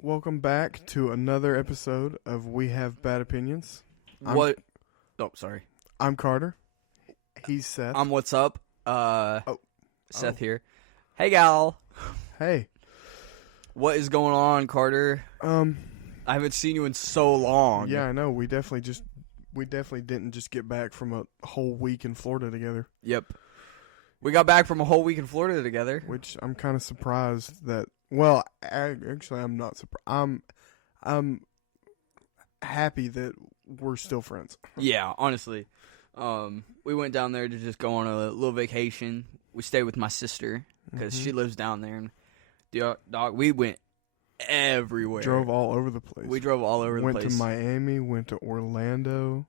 Welcome back to another episode of We Have Bad Opinions. Sorry. I'm Carter. He's Seth. I'm What's Up. Seth here. Hey, gal. Hey. What is going on, Carter? I haven't seen you in so long. Yeah, I know. We definitely didn't just get back from a whole week in Florida together. Yep. We got back from a whole week in Florida together. Which I'm kind of surprised that. Well, actually, I'm not surprised. I'm happy that we're still friends. Yeah, honestly. We went down there to just go on a little vacation. We stayed with my sister because she lives down there. And dog, we went everywhere. Drove all over the place. We drove all over the place. Went to Miami, went to Orlando.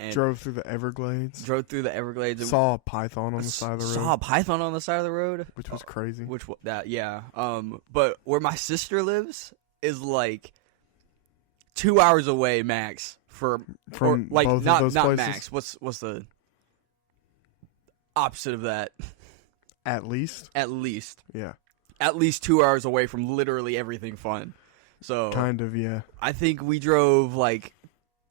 And drove through the Everglades. Saw a python on the side of the road. Saw a python on the side of the road. Which was crazy. Yeah. But where my sister lives is like 2 hours away max from both of those not places? max. What's the opposite of that? At least. Yeah. At least 2 hours away from literally everything fun. So kind of, yeah. I think we drove like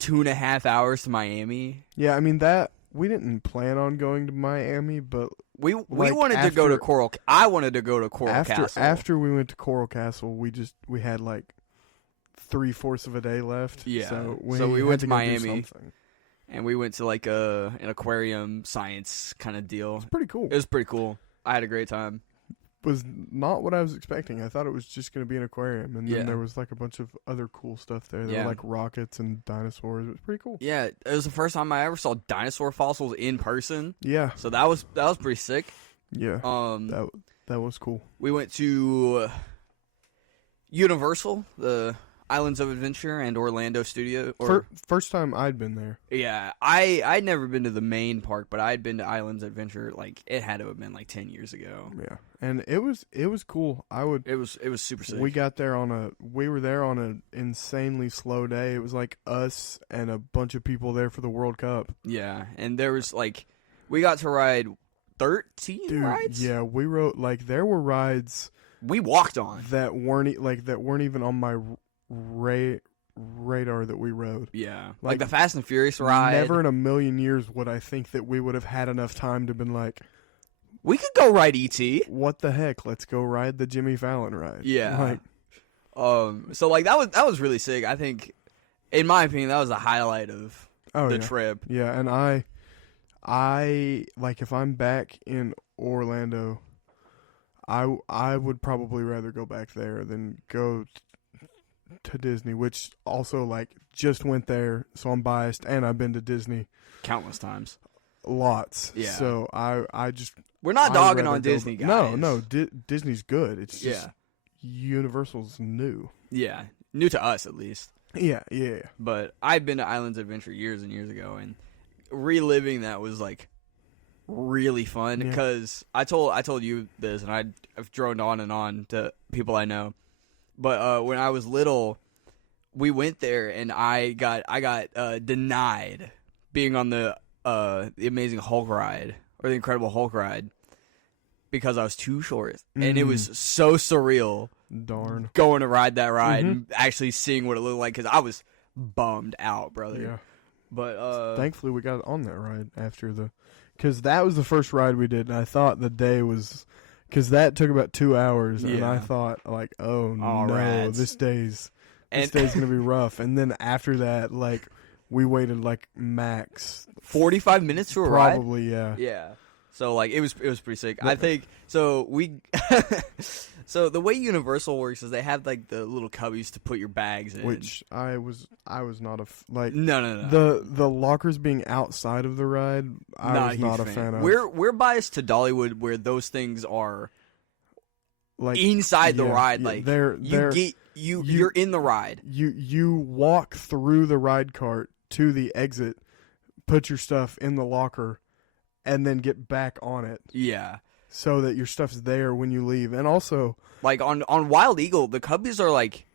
2.5 hours to Miami. Yeah, I mean that we didn't plan on going to Miami, but we wanted to go to Coral. I wanted to go to Coral Castle. After we went to Coral Castle, we had like 3/4 of a day left. Yeah, so we went to Miami, and we went to like an aquarium science kind of deal. It's pretty cool. It was pretty cool. I had a great time. Was not what I was expecting. I thought it was just going to be an aquarium, and then there was like a bunch of other cool stuff there. There were like rockets and dinosaurs. It was pretty cool. Yeah, it was the first time I ever saw dinosaur fossils in person. Yeah, so that was pretty sick. Yeah, that was cool. We went to Universal, the Islands of Adventure, and Orlando Studio. First time I'd been there. Yeah, I'd never been to the main park, but I'd been to Islands Adventure. Like it had to have been like 10 years ago. Yeah, and it was cool. It was super sick. We were there on an insanely slow day. It was like us and a bunch of people there for the World Cup. Yeah, and there was like we got to ride 13 rides. Yeah, we rode there were rides we walked on that weren't even on my radar that we rode. Yeah, like the Fast and Furious ride. Never in a million years would I think that we would have had enough time to been like, we could go ride E.T. What the heck? Let's go ride the Jimmy Fallon ride. Yeah. So like that was really sick. I think, in my opinion, that was the highlight of the trip. Yeah, and I like if I'm back in Orlando, I would probably rather go back there than go to Disney, which also like just went there, so I'm biased, and I've been to Disney countless times, lots. Yeah. So I just we're not dogging on Disney, guys. No, Disney's good. It's just Universal's new. Yeah, new to us at least. Yeah. But I've been to Islands Adventure years and years ago, and reliving that was like really fun because I told you this, and I've droned on and on to people I know. But when I was little, we went there, and I got denied being on the Amazing Hulk ride or the Incredible Hulk ride because I was too short, and it was so surreal. Darn, going to ride that ride and actually seeing what it looked like because I was bummed out, brother. Yeah, but thankfully we got on that ride because that was the first ride we did, and I thought the day was. Because that took about 2 hours, and I thought, like, oh no, rats. this day's going to be rough. And then after that, like, we waited, like, max 45 minutes for a ride? Probably, yeah. Yeah. So, like, it was pretty sick. I think, so so the way Universal works is they have, like, the little cubbies to put your bags in. Which I was not No. The lockers being outside of the ride, I was not a fan of. We're biased to Dollywood where those things are like inside the ride. Like you're in the ride. You walk through the ride cart to the exit, put your stuff in the locker, and then get back on it. Yeah. So that your stuff's there when you leave. And also, like on Wild Eagle, the cubbies are like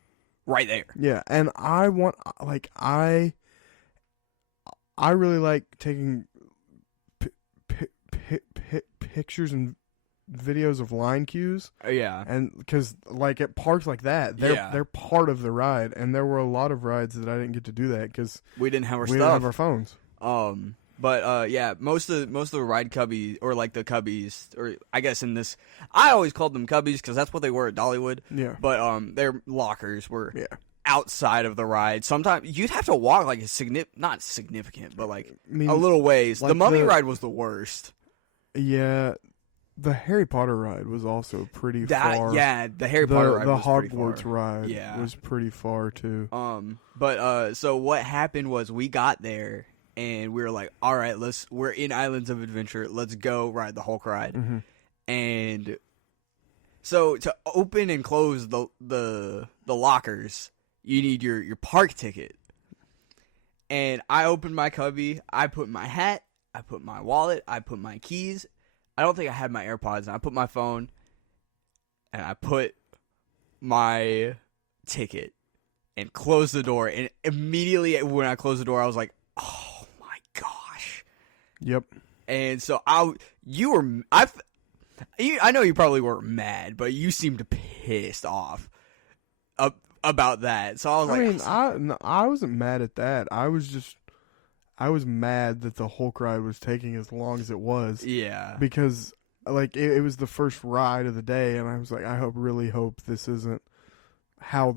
right there. Yeah, and I really like taking pictures and videos of line cues. Yeah. And because like at parks like that, they're part of the ride, and there were a lot of rides that I didn't get to do that because we didn't have our we stuff. didn't have our phones. But yeah, most of the ride cubbies, or like the cubbies, or I guess in this, I always called them cubbies because that's what they were at Dollywood. Yeah. But their lockers were outside of the ride. Sometimes you'd have to walk like not significant, but like a little ways. Like the Mummy ride was the worst. Yeah. The Harry Potter ride was also pretty far. Yeah, the Harry Potter ride was pretty far. The Hogwarts ride was pretty far too. But so what happened was we got there and we were like, all right, we're in Islands of Adventure. Let's go ride the Hulk ride. Mm-hmm. And so to open and close the lockers, you need your park ticket. And I opened my cubby. I put my hat. I put my wallet. I put my keys. I don't think I had my AirPods. And I put my phone, and I put my ticket, and closed the door. And immediately when I closed the door, I was like, "Oh my gosh!" Yep. And so I know you probably were mad, but you seemed pissed off about that. So I was I wasn't mad at that. I was mad that the Hulk ride was taking as long as it was. Yeah. Because, like, it was the first ride of the day, and I was like, I really hope this isn't how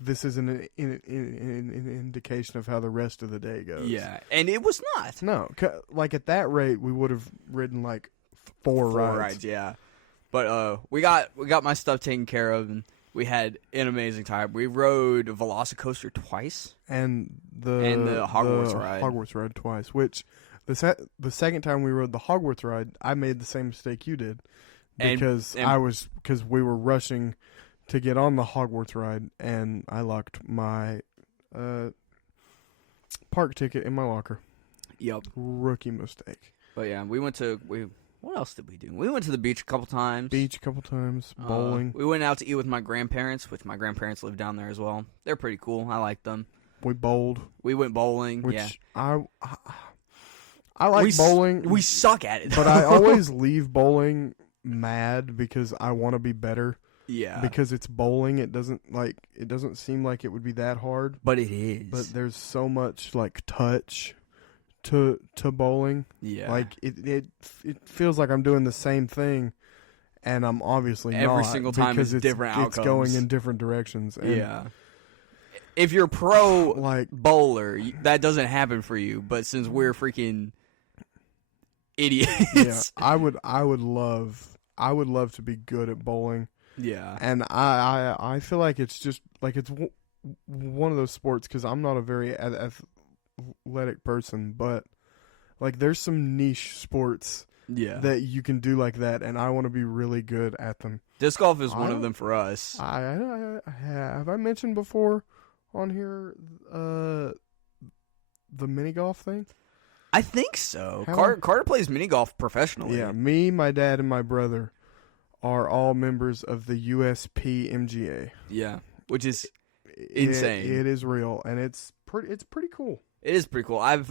this isn't an indication of how the rest of the day goes. Yeah, and it was not. No, like, at that rate, we would have ridden, like, four rides. Yeah. But we got my stuff taken care of, and we had an amazing time. We rode Velocicoaster twice. And the Hogwarts ride twice, which the second time we rode the Hogwarts ride, I made the same mistake you did because we were rushing to get on the Hogwarts ride, and I locked my park ticket in my locker. Yep. Rookie mistake. But yeah, what else did we do? We went to the beach a couple times. Bowling. We went out to eat with my grandparents, which my grandparents live down there as well. They're pretty cool. I like them. We bowled. We went bowling. Which I like bowling. We suck at it, but I always leave bowling mad because I want to be better. Yeah. Because it's bowling, it doesn't seem like it would be that hard. But it is. But there's so much like touch to bowling. Yeah. Like it feels like I'm doing the same thing, and I'm obviously not. Every single time because it's different outcomes. It's going in different directions. And yeah. If you're pro bowler, that doesn't happen for you. But since we're freaking idiots, yeah, I would love to be good at bowling. Yeah, and I feel like it's just like it's one of those sports because I'm not a very athletic person, but like there's some niche sports that you can do like that, and I want to be really good at them. Disc golf is one of them for us. Have I mentioned before on here the mini golf thing? I think so. Carter plays mini golf professionally. Yeah, me, my dad, and my brother are all members of the USPMGA. Yeah, which is insane. It is real, and it's pretty cool. It is pretty cool. I've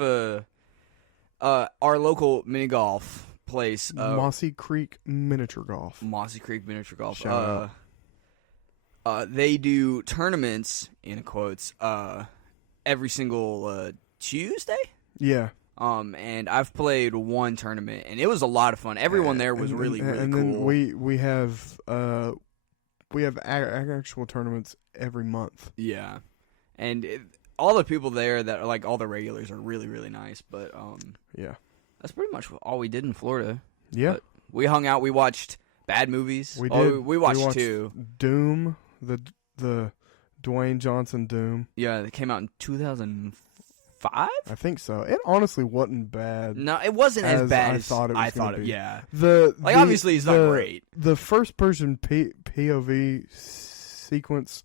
our local mini golf place, Mossy Creek Miniature Golf. Shout out. They do tournaments in quotes every single Tuesday. Yeah. And I've played one tournament, and it was a lot of fun. Everyone there was really cool. And then we have actual tournaments every month. Yeah, and all the people there that are like all the regulars are really, really nice. But yeah, that's pretty much all we did in Florida. Yeah, but we hung out. We watched bad movies. We did. We watched two. Doom, the Dwayne Johnson Doom. Yeah, that came out in 2005. I think so. It honestly wasn't bad. No, it wasn't as bad as I thought it. Yeah, obviously it's not great. The first person POV sequence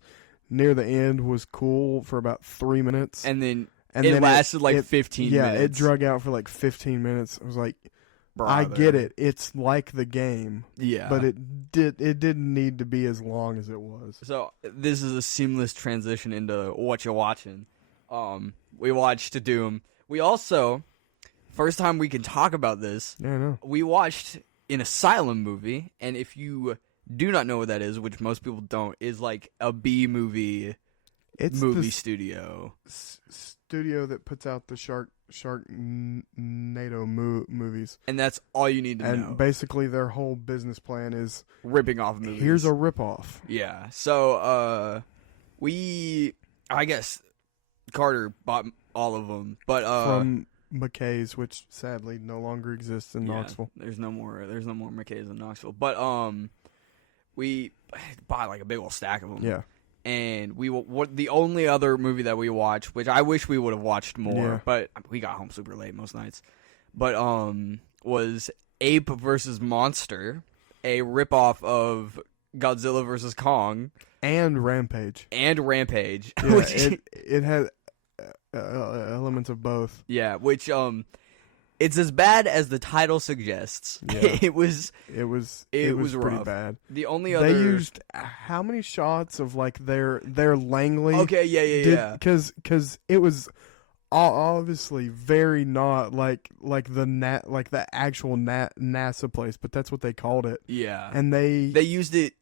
near the end was cool for about 3 minutes, and then it lasted like 15 minutes. Yeah, it drug out for like 15 minutes. I was like, I get it. It's like the game. Yeah. But it didn't need to be as long as it was. So this is a seamless transition into what you're watching. We watched Doom. We also, first time we can talk about this, Yeah, I know. we watched an Asylum movie, and if you do not know what that is, which most people don't, is like a B movie studio. Studio that puts out the Sharknado movies. And that's all you need to know. And basically their whole business plan is ripping off movies. Here's a ripoff. Yeah. So I guess Carter bought all of them, but from McKay's, which sadly no longer exists in Knoxville. There's no more McKay's in Knoxville. But we bought like a big old stack of them. Yeah. And the only other movie that we watched, which I wish we would have watched more, but we got home super late most nights. But was Ape vs. Monster, a ripoff of Godzilla vs. Kong, and Rampage. Yeah, it had elements of both. Yeah, which it's as bad as the title suggests. Yeah. It was pretty rough. bad. The only other they used how many shots of like their Langley? Okay, yeah. Because it was obviously very not like the actual NASA place, but that's what they called it. Yeah, and they used it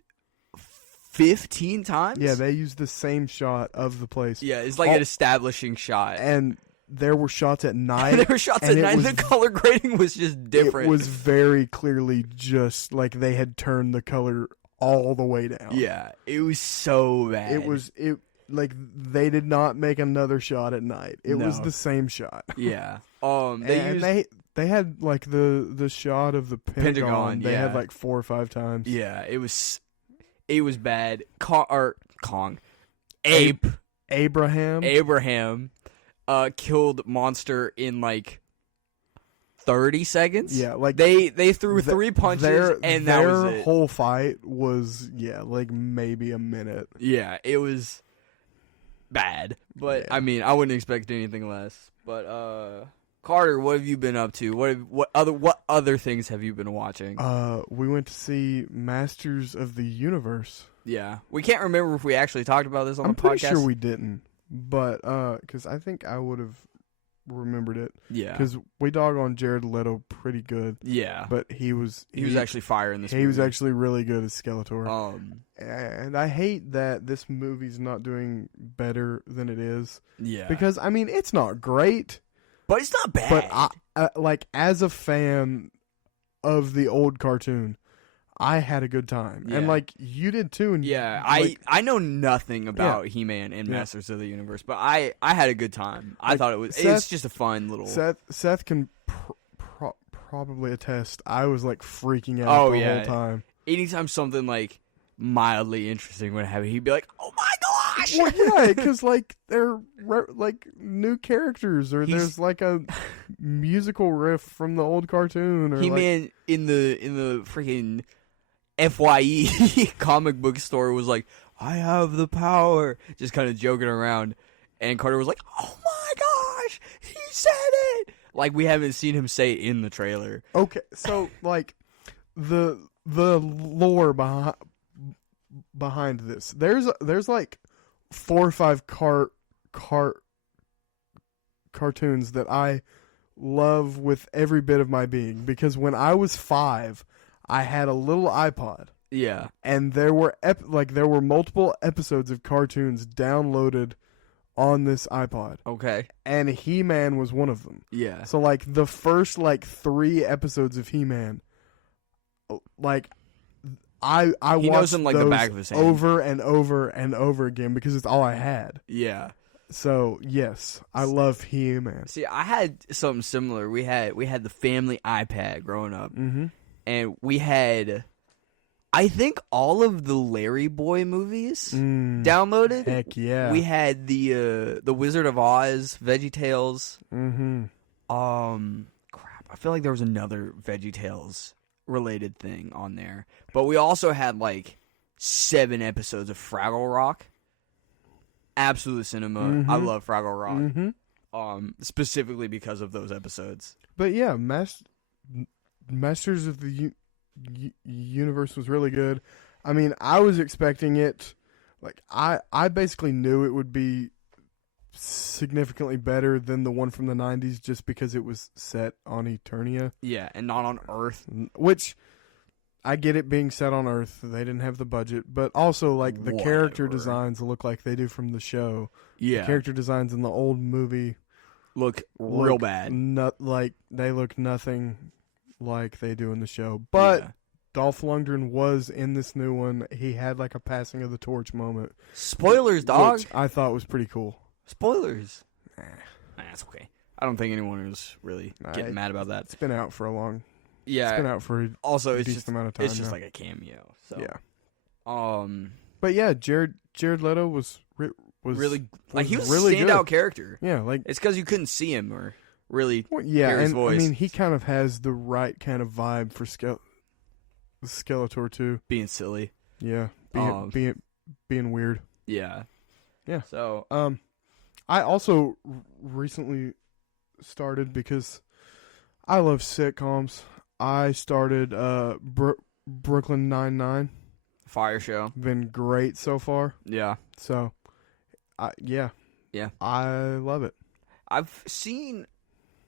15 times. Yeah, they used the same shot of the place. Yeah, it's like an establishing shot. And there were shots at night. There were shots at night. The color grading was just different. It was very clearly just like they had turned the color all the way down. Yeah, it was so bad. It like they did not make another shot at night. It was the same shot. Yeah. They had like the shot of the Pentagon. They had like 4 or 5 times. Yeah, it was bad. Kong. Abraham killed Monster in like 30 seconds. Yeah, like they threw 3 punches and that was it. Their whole fight was like maybe a minute. Yeah, it was bad. But I mean, I wouldn't expect anything less. But Carter, what have you been up to? What other things have you been watching? We went to see Masters of the Universe. Yeah, we can't remember if we actually talked about this on the podcast. I'm pretty sure we didn't, but because I think I would have remembered it. Yeah, because we dog on Jared Leto pretty good. Yeah, but he was actually fire in this movie. He was actually really good as Skeletor. And I hate that this movie's not doing better than it is. Yeah, because I mean it's not great, but it's not bad. But I like as a fan of the old cartoon, I had a good time, and like you did too. And I know nothing about He-Man and Masters of the Universe, but I had a good time. I thought it's just a fun little. Seth can probably attest. I was like freaking out the whole time. Anytime something like mildly interesting would happen, he'd be like, "Oh my gosh!" Well, yeah, because like they're like new characters, or there's like a musical riff from the old cartoon, or He-Man in the freaking FYE comic book store was like, "I have the power," just kind of joking around, and Carter was like, "Oh my gosh, he said it!" Like we haven't seen him say it in the trailer. Okay, so like the lore behind this, there's like 4 or 5 cartoons that I love with every bit of my being, because when I was 5, I had a little iPod. Yeah. And there were multiple episodes of cartoons downloaded on this iPod. Okay. And He-Man was one of them. Yeah. So like the first 3 episodes of He-Man, like I he watched knows them like those the back of his hand over and over and over again because it's all I had. Yeah. So yes, I love He-Man. See, I had something similar. We had the family iPad growing up, and we had, I think, all of the Larry Boy movies downloaded. Heck yeah! We had the Wizard of Oz, VeggieTales. Crap, I feel like there was another VeggieTales related thing on there, but we also had like 7 episodes of Fraggle Rock. Absolute cinema. I love Fraggle Rock. Specifically because of those episodes. But yeah, Masters of the Universe was really good. I mean, I was expecting it. Like I basically knew it would be significantly better than the one from the 90s just because it was set on Eternia. Yeah, and not on Earth. Which, I get it being set on Earth. They didn't have the budget. But also, like, the character designs look like they do from the show. Yeah. The character designs in the old movie look real bad. They look nothing like they do in the show. But Dolph Lundgren was in this new one. He had, like, a passing of the torch moment. Spoilers, dog. Which I thought was pretty cool. Spoilers. Nah, it's okay. I don't think anyone is really getting mad about that. It's been out for a long. Yeah. It's been out for a decent amount of time. It's just like a cameo. So yeah. But yeah, Jared Leto was really like he was really a standout good. Character. Yeah, like it's because you couldn't see him or really hear his voice. I mean, he kind of has the right kind of vibe for Skeletor too. Being silly. Yeah, being weird. Yeah. Yeah. So I also recently started because I love sitcoms. I started Brooklyn Nine-Nine. Fire show. Been great so far. Yeah. So, yeah. I love it. I've seen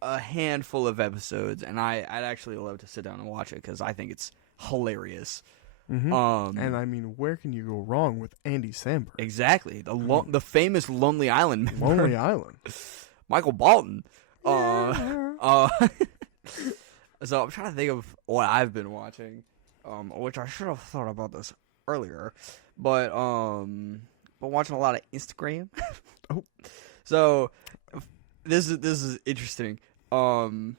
a handful of episodes, and I'd actually love to sit down and watch it because I think it's hilarious. Mm-hmm. And I mean, where can you go wrong with Andy Samberg? Exactly. The famous Lonely Island member. Lonely Island. Michael Bolton. Yeah. So I'm trying to think of what I've been watching, which I should have thought about this earlier, but been watching a lot of Instagram. Oh, so this is interesting. So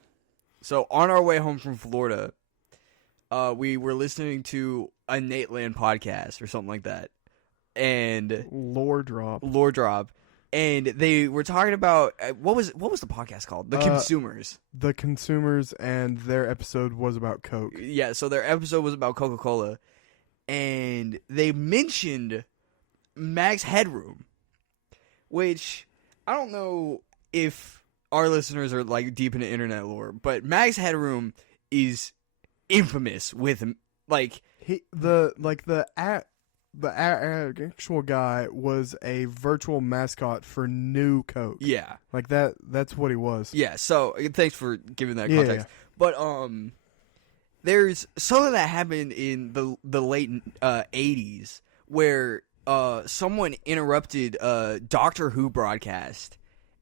on our way home from Florida, we were listening to a Nateland podcast or something like that, and Lore Drop. And they were talking about what was the podcast called? The Consumers. The Consumers, and their episode was about Coke. Yeah, so their episode was about Coca-Cola, and they mentioned Max Headroom, which I don't know if our listeners are like deep into internet lore, but Max Headroom is infamous with like the actual guy was a virtual mascot for New Coke. Yeah. Like that's what he was. Yeah, so thanks for giving that context. Yeah. But there's something that happened in the late 80s where someone interrupted a Doctor Who broadcast,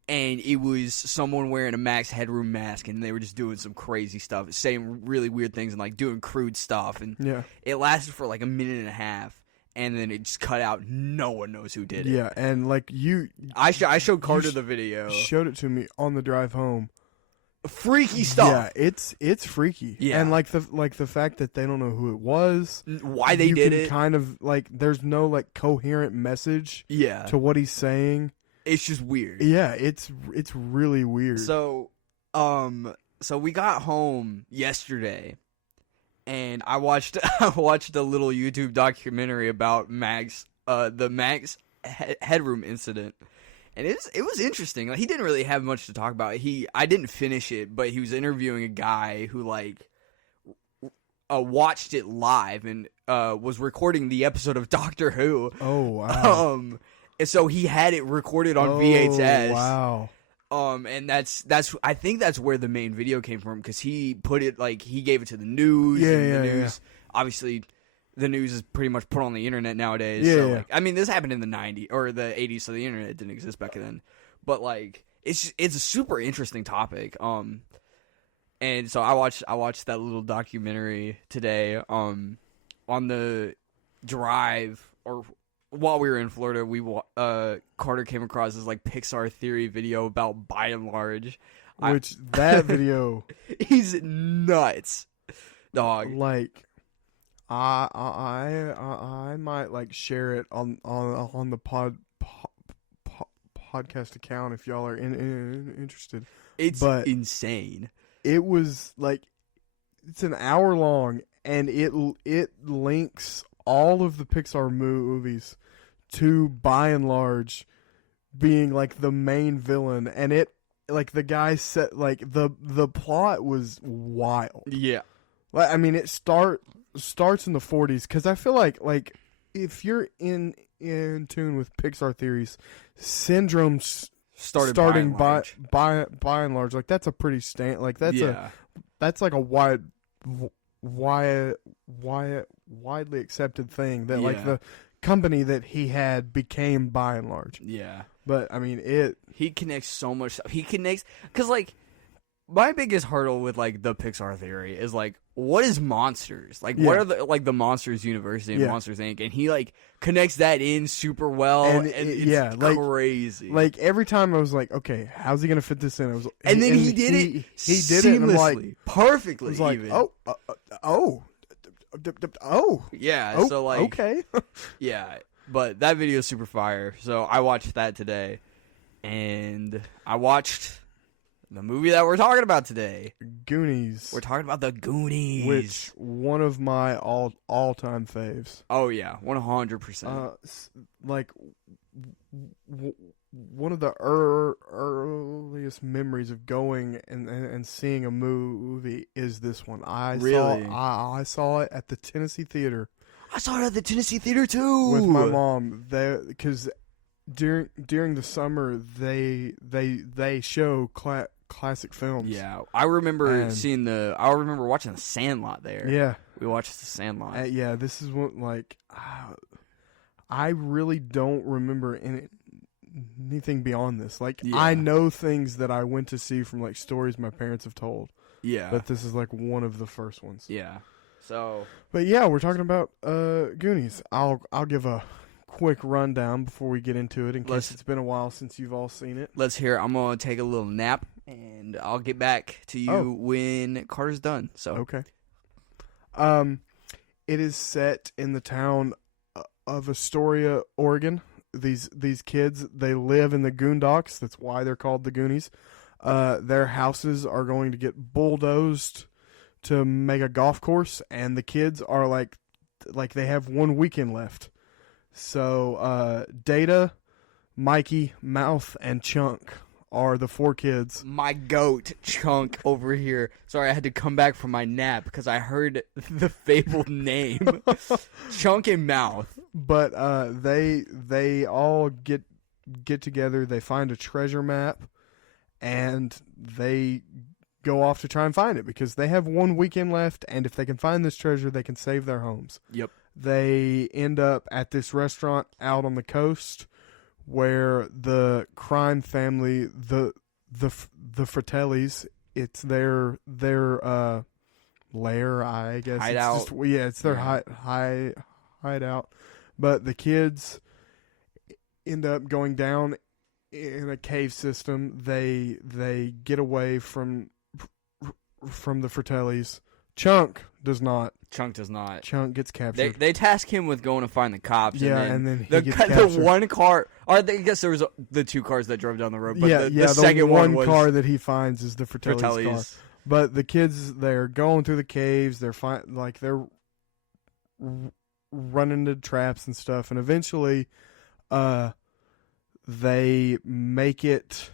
and it was someone wearing a Max Headroom mask, and they were just doing some crazy stuff, saying really weird things and like doing crude stuff, and it lasted for like a minute and a half. And then it just cut out. No one knows who did it. Yeah, and like I showed Carter the video. Showed it to me on the drive home. Freaky stuff. Yeah, it's freaky. Yeah, and like the fact that they don't know who it was, why they did it. Kind of like there's no like coherent message. Yeah. To what he's saying. It's just weird. Yeah, it's really weird. So we got home yesterday. And I watched a little YouTube documentary about the Max Headroom incident, and it was interesting. Like, he didn't really have much to talk about. I didn't finish it, but he was interviewing a guy who like watched it live and was recording the episode of Doctor Who. Oh wow! And so he had it recorded on VHS. Wow. And that's I think that's where the main video came from, because he put it like he gave it to the news. Yeah, the news. Obviously, the news is pretty much put on the internet nowadays. Yeah, so, like, I mean, this happened in the 90s or the 80s, so the internet didn't exist back then. But like, it's a super interesting topic. And so I watched that little documentary today. On the drive or while we were in Florida, Carter came across this like Pixar theory video about By and Large, which that video, he's nuts, dog. Like, I might like share it on the podcast account if y'all are interested. It's insane. It was like it's an hour long, and it links all of the Pixar movies to By and Large being like the main villain, and it like the guy said like the plot was wild. Yeah. Like, I mean, it starts in the 40s because I feel like if you're in tune with Pixar theories, Syndrome's starting by and large, like that's a pretty that's like a widely accepted thing that like the company that he had became by and large. Yeah. But I mean he connects so much stuff. He connects because like my biggest hurdle with like the Pixar theory is like what is Monsters? Like what are the Monsters University and Monsters Inc. And he like connects that in super well and it's crazy. Like every time I was like, okay, how's he gonna fit this in? And then he did it seamlessly, it and I'm like, perfectly. I was like, even. oh. Yeah, so like okay. yeah, but that video is super fire. So I watched that today. And I watched the movie that we're talking about today. Goonies. We're talking about the Goonies. Which, one of my all-time faves. Oh, yeah. 100%. Like, one of the earliest memories of going and seeing a movie is this one. I saw it at the Tennessee Theater. I saw it at the Tennessee Theater, too. With my mom. Because during the summer, they show classic films. Yeah, I remember watching The Sandlot there. Yeah, we watched The Sandlot. Yeah, this is what I really don't remember anything beyond this. Like I know things that I went to see from like stories my parents have told. Yeah, but this is like one of the first ones. Yeah, so. But yeah, we're talking about Goonies. I'll give a quick rundown before we get into it in case it's been a while since you've all seen it. Let's hear it. I'm going to take a little nap, and I'll get back to you when Carter's done. So okay. It is set in the town of Astoria, Oregon. These kids, they live in the Goondocks. That's why they're called the Goonies. Their houses are going to get bulldozed to make a golf course, and the kids are like they have one weekend left. So, Data, Mikey, Mouth, and Chunk are the four kids. My goat, Chunk, over here. Sorry, I had to come back from my nap because I heard the fabled name. Chunk and Mouth. But they all get together. They find a treasure map, and they go off to try and find it because they have one weekend left, and if they can find this treasure, they can save their homes. Yep. They end up at this restaurant out on the coast where the crime family, the Fratellis, it's their lair, I guess. Hideout. It's their hideout. But the kids end up going down in a cave system. They get away from the Fratellis. Chunk does not. Chunk gets captured. They task him with going to find the cops. Yeah, and then he gets captured. The one car. Or I guess there was the two cars that drove down the road. But the second one was car that he finds is the Fratellis car. But the kids, they're going through the caves. They're they're running into traps and stuff, and eventually, they make it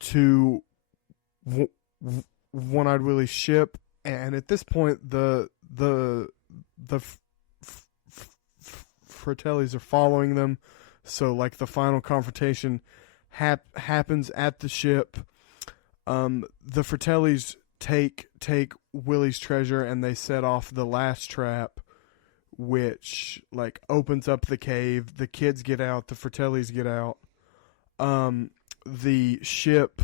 to One Eyed Willy's ship. And at this point, the Fratellis are following them. So, like, the final confrontation happens at the ship. The Fratellis take Willy's treasure and they set off the last trap, which, like, opens up the cave. The kids get out. The Fratellis get out. The ship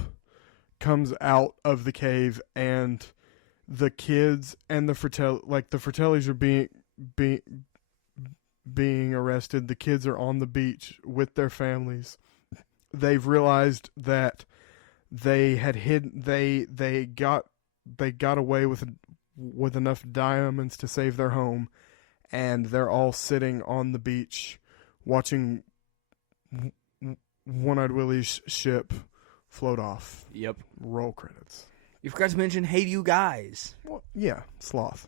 comes out of the cave and the kids and the Fratellis are being arrested. The kids are on the beach with their families. They've realized that they had hidden. They got away with enough diamonds to save their home, and they're all sitting on the beach watching One Eyed Willy's ship float off. Yep. Roll credits. You forgot to mention, hey, you guys. Well, yeah, Sloth.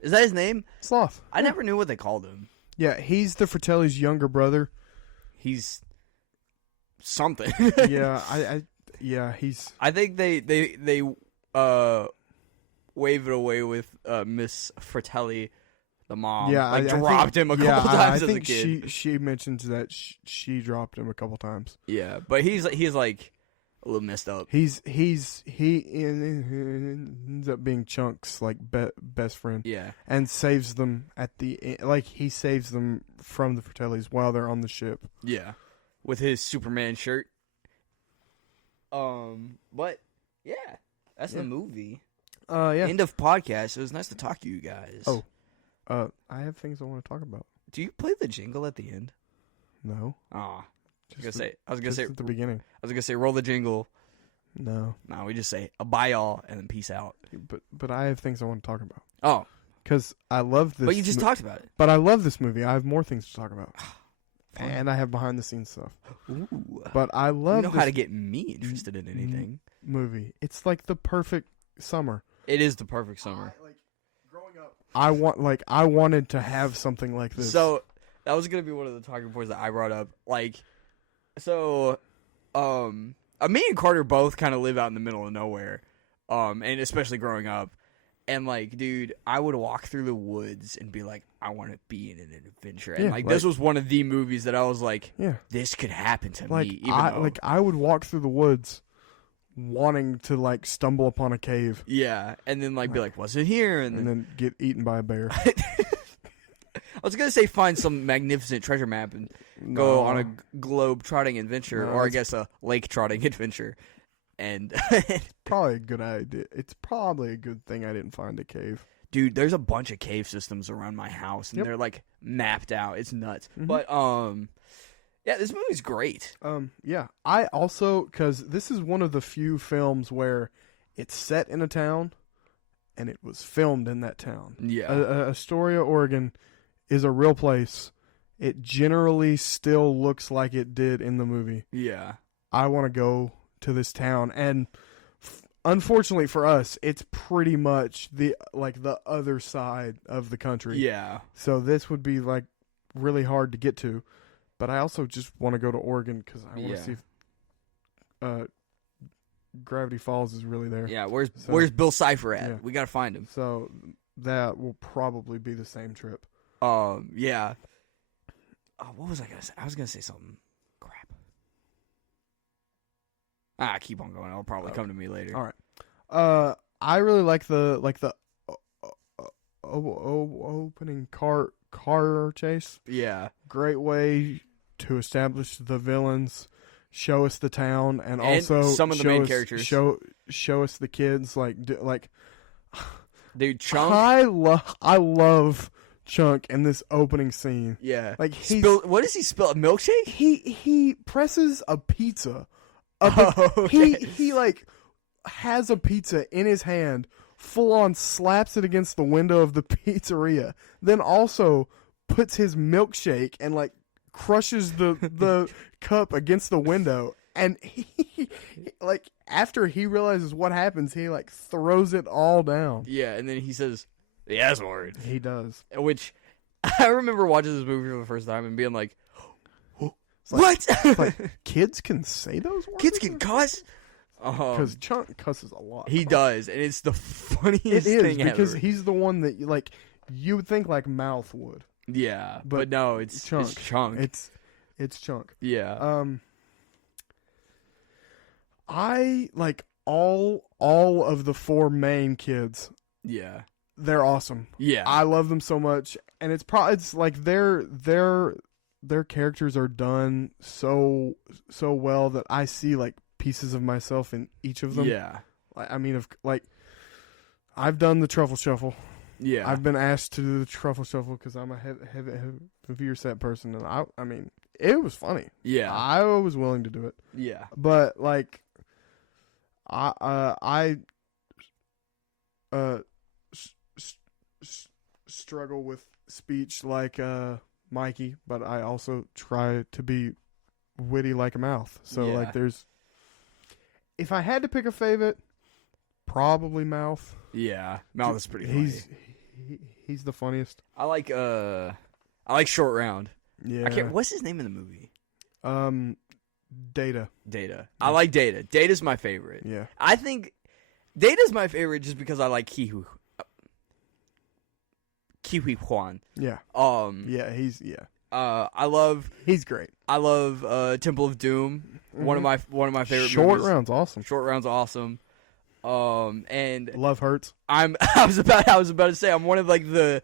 Is that his name? Sloth. I never knew what they called him. Yeah, he's the Fratelli's younger brother. He's something. Yeah, he's. I think they wave it away with Miss Fratelli, the mom. Yeah, like dropped him a couple times as a kid. I think she mentions that she dropped him a couple times. Yeah, but he's like a little messed up. He ends up being Chunk's like best friend. Yeah, and saves them at the end. Like he saves them from the Fratellis while they're on the ship. Yeah, with his Superman shirt. But yeah, that's the movie. Yeah. End of podcast. It was nice to talk to you guys. Oh, I have things I want to talk about. Do you play the jingle at the end? No. I was gonna say at the beginning. I was gonna say roll the jingle. No. No, we just say bye y'all and then peace out. But I have things I want to talk about. Oh, because I love this. But you just talked about it. But I love this movie. I have more things to talk about. And I have behind the scenes stuff. Ooh. But I love. You know how to get me interested in anything. Movie. It's like the perfect summer. It is the perfect summer. Growing up, I wanted to have something like this. So that was gonna be one of the talking points that I brought up. Me and Carter both kind of live out in the middle of nowhere, and especially growing up. And dude, I would walk through the woods and be like, I want to be in an adventure. And this was one of the movies that I was like, this could happen to me. I would walk through the woods, wanting to stumble upon a cave. Yeah, and then be like, what's in here? And then get eaten by a bear. I was gonna say find some magnificent treasure map and go on a globe trotting adventure, or I guess a lake trotting adventure. And probably a good idea. It's probably a good thing I didn't find a cave. Dude, there's a bunch of cave systems around my house, and they're mapped out. It's nuts. Mm-hmm. But yeah, this movie's great. Yeah, I also, because this is one of the few films where it's set in a town, and it was filmed in that town. Yeah, Astoria, Oregon, is a real place. It generally still looks like it did in the movie. Yeah, I want to go to this town, and unfortunately for us, it's pretty much the other side of the country. Yeah. So this would be really hard to get to, but I also just want to go to Oregon because I want to see if Gravity Falls is really there. Yeah. Where's Bill Cipher at? Yeah. We gotta find him. So that will probably be the same trip. Yeah. What was I gonna say? I was gonna say something. Keep on going. It'll probably come to me later. All right. I really like the opening car chase. Yeah. Great way to establish the villains, show us the town, and also some of the main characters. Show us the kids. Dude, Chunk. I love Chunk in this opening scene. Yeah. What does he spill? A milkshake? He presses a pizza. Okay. He has a pizza in his hand, full on slaps it against the window of the pizzeria, then also puts his milkshake and crushes the cup against the window, and he after he realizes what happens, he throws it all down. Yeah, and then he says the S word. He does. Which I remember watching this movie for the first time and being like, what? Kids can say those words? Kids can cuss? Because Chunk cusses a lot. He does, and it's the funniest thing ever. Because he's the one that you would think Mouth would. Yeah, but no, it's Chunk. It's Chunk. It's Chunk. Yeah. I like all of the four main kids. Yeah. They're awesome. Yeah. I love them so much, and it's their characters are done so well that I see pieces of myself in each of them. Yeah. I mean, I've done the truffle shuffle. Yeah. I've been asked to do the truffle shuffle because I'm a heavier set person, and I mean, it was funny. Yeah. I was willing to do it. Yeah. But I struggle with speech like Mikey, but I also try to be witty like a Mouth. So if I had to pick a favorite, probably Mouth. Yeah, Mouth is pretty funny. He's the funniest. I like Short Round. Yeah. What's his name in the movie? Data. Data. I like Data. Data's my favorite. Yeah. I think Data's my favorite just because I like Kiwi Huan. Yeah. Yeah, he's He's great. I love Temple of Doom. Mm-hmm. One of my favorite Short movies. Round's awesome. Short Round's awesome. And Love Hurts. I was about to say I'm one of like the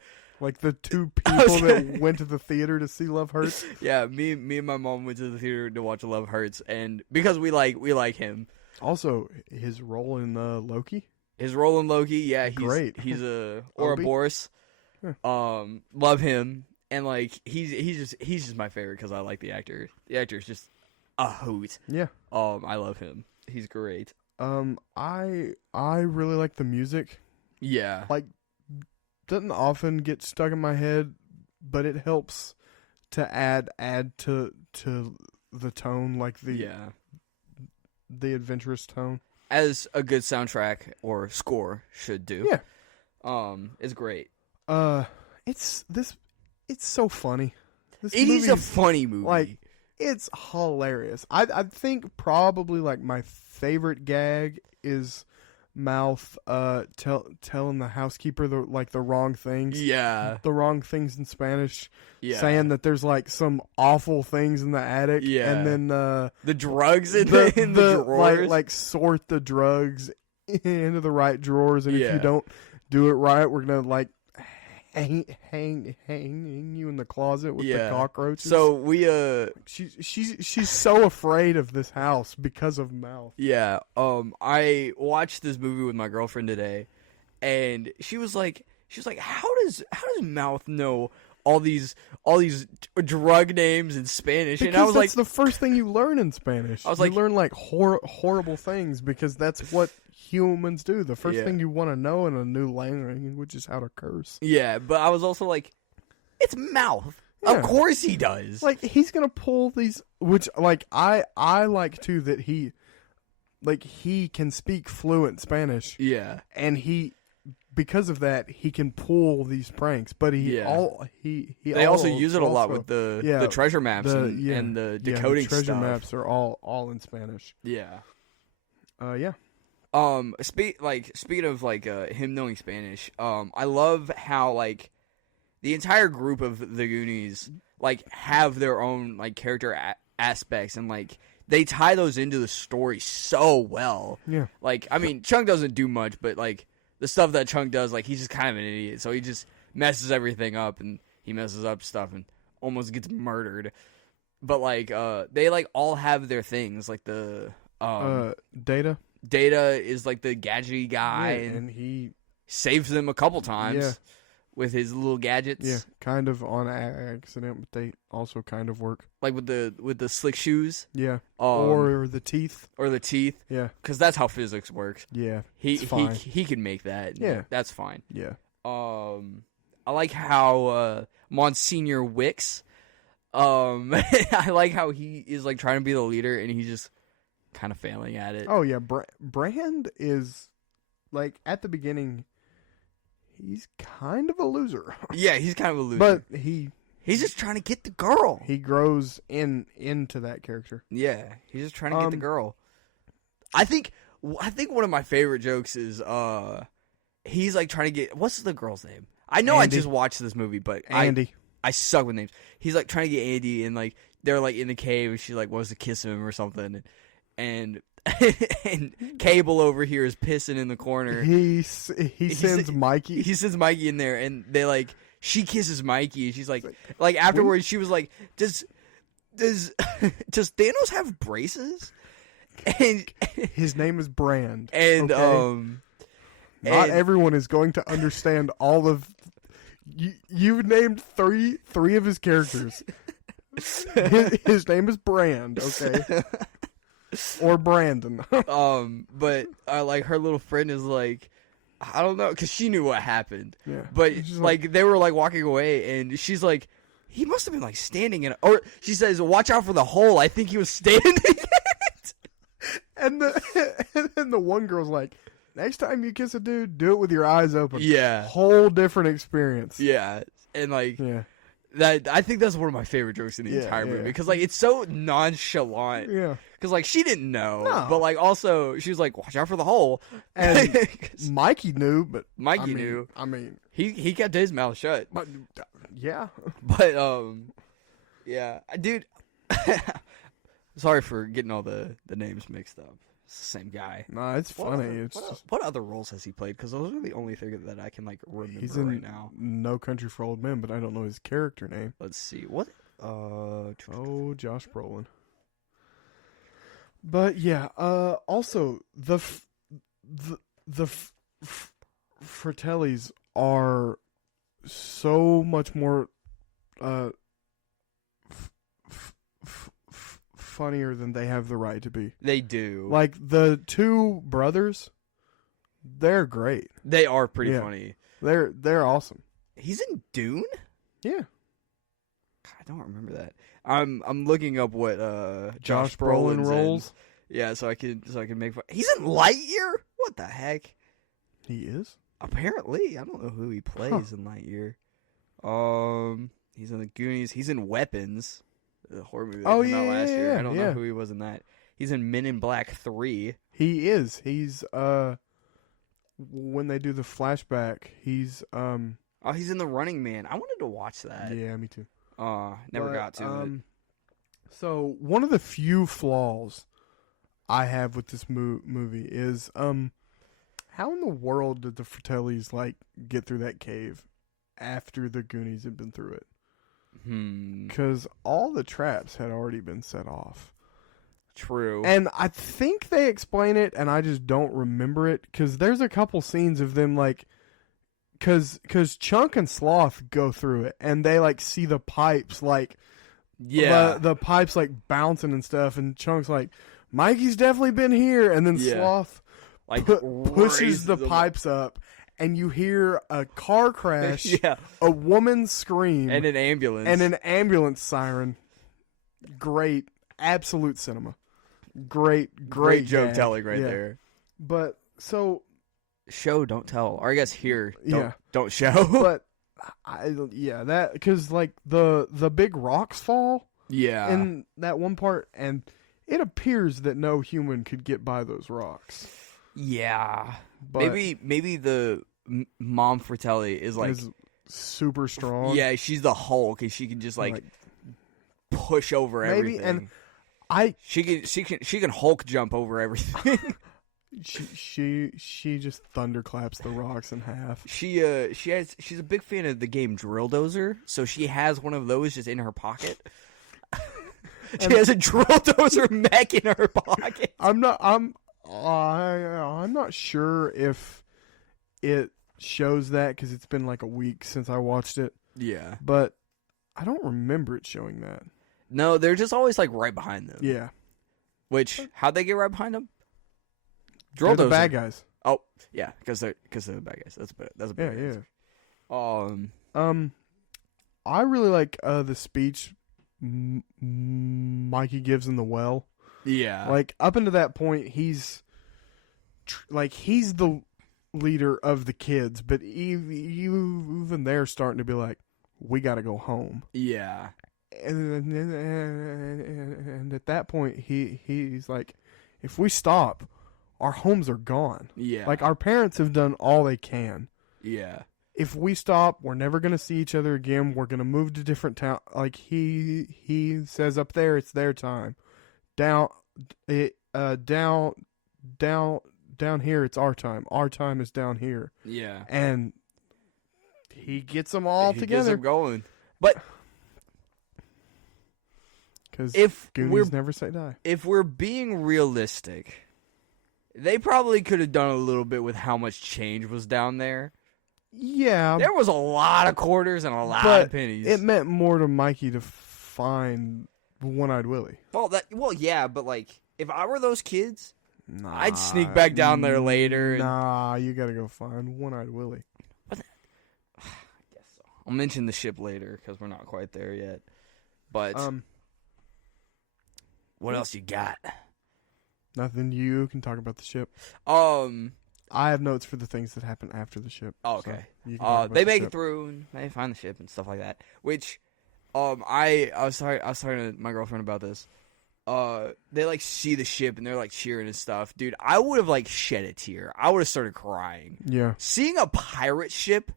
two people that went to the theater to see Love Hurts. Yeah, me and my mom went to the theater to watch Love Hurts, and because we like him. Also, his role in Loki. His role in Loki, yeah, he's great. He's a Ouroboros. Yeah. Love him, and like he's just my favorite because I like the actor. The actor's just a hoot. Yeah. I love him. He's great. I really like the music. Yeah. Like, doesn't often get stuck in my head, but it helps to add to the tone, like the adventurous tone, as a good soundtrack or score should do. Yeah. It's great. It's so funny. It is a funny movie. Like, it's hilarious. I think probably like my favorite gag is Mouth telling the housekeeper the wrong things. Yeah. The wrong things in Spanish. Yeah. Saying that there's like some awful things in the attic. Yeah. And then the drugs in the drawers. Like sort the drugs into the right drawers, and if Yeah. you don't do it right, we're gonna like hang you in the closet with the cockroaches. So we she's so afraid of this house because of Mouth. Yeah. I watched this movie with my girlfriend today, and she was like, how does Mouth know all these drug names in Spanish? Because and I was that's like, the first thing you learn in Spanish. I was you like, learn like horrible things because that's what humans do. The first thing you want to know in a new language is how to curse. Yeah, but I was also like, it's Mouth. Yeah. Of course he does. Like, he's gonna pull these, which like I like too that he can speak fluent Spanish. Yeah, and because of that he can pull these pranks. But they also use it a lot with the treasure maps and the decoding the treasure stuff. maps are all in Spanish. Yeah. Yeah. Speaking of like him knowing Spanish, I love how like the entire group of the Goonies like have their own like character aspects, and like they tie those into the story so well. Yeah. Like, I mean, Chunk doesn't do much, but like the stuff that Chunk does, like he's just kind of an idiot, so he just messes everything up, and he messes up stuff and almost gets murdered. But like they like all have their things, like the Data. Data is like the gadgety guy, and he saves them a couple times with his little gadgets. Yeah, kind of on accident, but they also kind of work. Like with the slick shoes. Yeah, or the teeth. Yeah, because that's how physics works. Yeah, he can make that. Yeah, that's fine. Yeah. I like how Monsignor Wicks. I like how he is like trying to be the leader, and he's just kind of failing at it. Oh yeah, Brand is like at the beginning he's kind of a loser. Yeah, he's kind of a loser. But he's just trying to get the girl. He grows into that character. Yeah, he's just trying to get the girl. I think one of my favorite jokes is he's like trying to get, what's the girl's name? I know Andy. I just watched this movie, but Andy. I suck with names. He's like trying to get Andy, and like they're like in the cave, and she like wants to kiss him or something, and Cable over here is pissing in the corner. He sends Mikey. He sends Mikey in there, and they like, she kisses Mikey, and she's like afterwards she was like, does Thanos have braces? And his name is Brand. And okay? Not everyone is going to understand all of. You named three of his characters. His name is Brand. Okay. Or Brandon. But like her little friend is like, I don't know, because she knew what happened. Yeah. But like they were like walking away, and she's like, he must have been like standing in, or she says, watch out for the hole. I think he was standing in it. And then the one girl's like, next time you kiss a dude, do it with your eyes open. Yeah. Whole different experience. Yeah. And like, yeah. That I think that's one of my favorite jokes in the entire movie, because like it's so nonchalant. Yeah. because like she didn't know, No. but like also she was like, watch out for the hole. And Mikey knew, but Mikey knew. I mean, he kept his mouth shut. but yeah. But yeah, dude. Sorry for getting all the names mixed up. It's the same guy. Nah, it's funny. What other roles has he played? Because those are the only thing that I can like remember He's in right now. No Country for Old Men, but I don't know his character name. Let's see what. Josh Brolin. But yeah, also the Fratellis are so much more funnier than they have the right to be. They do. Like the two brothers, they're great. They are pretty funny. They're awesome. He's in Dune? Yeah. God, I don't remember that. I'm looking up what Josh Brolin roles. Yeah, so I can make fun. He's in Lightyear? What the heck? He is? Apparently. I don't know who he plays in Lightyear. He's in the Goonies. He's in Weapons, the horror movie that came out last year. I don't know who he was in that. He's in Men in Black 3. He is. He's when they do the flashback, he's Oh, he's in The Running Man. I wanted to watch that. Yeah, me too. Never got to it. So one of the few flaws I have with this movie is how in the world did the Fratellis like get through that cave after the Goonies had been through it? Because all the traps had already been set off. True. And I think they explain it, and I just don't remember it, because there's a couple scenes of them, like, because Chunk and Sloth go through it, and they, like, see the pipes, like, the pipes, like, bouncing and stuff, and Chunk's like, Mikey's definitely been here, and then Sloth like pushes the pipes up, and you hear a car crash, a woman scream, and an ambulance siren. Great, absolute cinema. Great joke telling right there. But so show, don't tell, or I guess here, don't show. But that because like the big rocks fall, in that one part, and it appears that no human could get by those rocks. Yeah, but maybe the mom Fratelli is like super strong. Yeah, she's the Hulk, and she can just like push over everything. And she can Hulk jump over everything. she just thunderclaps the rocks in half. She's a big fan of the game Drill Dozer, so she has one of those just in her pocket. She has a Drill Dozer mech in her pocket. I'm not sure if it shows that because it's been like a week since I watched it. Yeah, but I don't remember it showing that. No, they're just always like right behind them. Yeah. Which, how'd they get right behind them? They're the bad guys. Oh, yeah, because they're the bad guys. That's a bad answer. I really like the speech Mikey gives in the well. Yeah. Like up until that point, he's the leader of the kids, but even they're starting to be like, we got to go home. Yeah. And at that point, he's like, if we stop, our homes are gone. Yeah. Like, our parents have done all they can. Yeah. If we stop, we're never going to see each other again. We're going to move to different town. Like, he says up there, it's their time. Down here, it's our time. Our time is down here. Yeah. And he gets them all together. Gets them going. But because if Goonies never say die. If we're being realistic, they probably could have done a little bit with how much change was down there. Yeah. There was a lot of quarters and a lot of pennies. It meant more to Mikey to find One Eyed Willy. Well, yeah, but like, if I were those kids, I'd sneak back down there later. You gotta go find One Eyed Willy. I guess so. I'll mention the ship later because we're not quite there yet. But what else you got? Nothing. You can talk about the ship. I have notes for the things that happen after the ship. Oh, okay. So they make it through and they find the ship and stuff like that. Which, I was talking to my girlfriend about this. they like see the ship and they're like cheering and stuff. Dude, I would have like shed a tear. I would have started crying. Yeah. Seeing a pirate ship.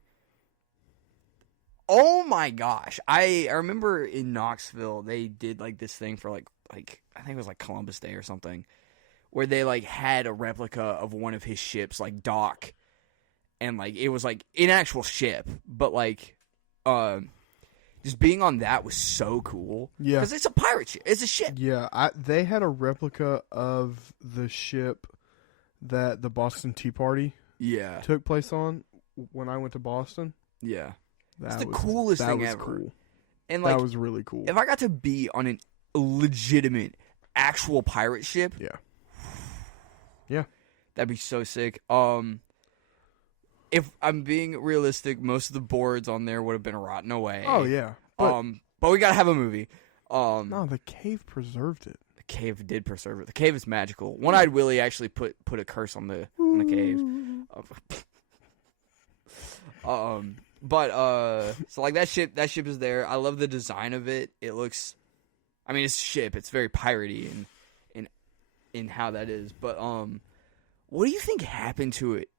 Oh my gosh. I remember in Knoxville they did like this thing for like I think it was like Columbus Day or something, where they like had a replica of one of his ships like dock, and like it was like an actual ship, but like just being on that was so cool. Yeah. Because it's a pirate ship. It's a ship. Yeah, they had a replica of the ship that the Boston Tea Party took place on when I went to Boston. Yeah. That it's the was, coolest that thing was ever. Cool. And like, that was really cool. If I got to be on a legitimate, actual pirate ship, yeah, that'd be so sick. If I'm being realistic, most of the boards on there would have been rotten away. Oh yeah, but we gotta have a movie. No, the cave preserved it. The cave did preserve it. The cave is magical. One Eyed Willy actually put a curse on the cave. So like that ship is there. I love the design of it. It looks, I mean, it's a ship. It's very piratey in how that is. But what do you think happened to it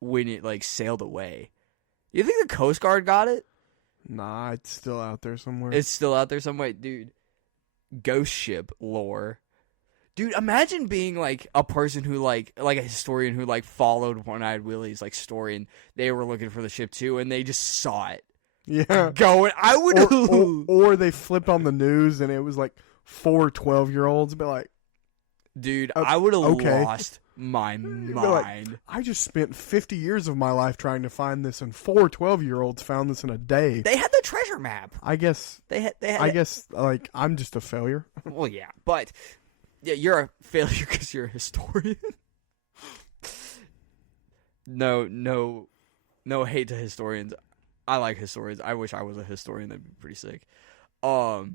when it like sailed away? You think the Coast Guard got it? Nah, it's still out there somewhere. It's still out there somewhere, dude. Ghost ship lore. Dude, imagine being like a person who like a historian who like followed One Eyed Willy's like story, and they were looking for the ship too, and they just saw it. Yeah, going. I would, or they flipped on the news and it was like 4 12-year-olds, be like, dude, I would have lost my mind. Like, I just spent 50 years of my life trying to find this, and 4 12-year-olds found this in a day. They had the treasure map. I guess. They had. I guess like I'm just a failure. Well, yeah, but. Yeah, you're a failure because you're a historian. No hate to historians. I like historians. I wish I was a historian. That'd be pretty sick. But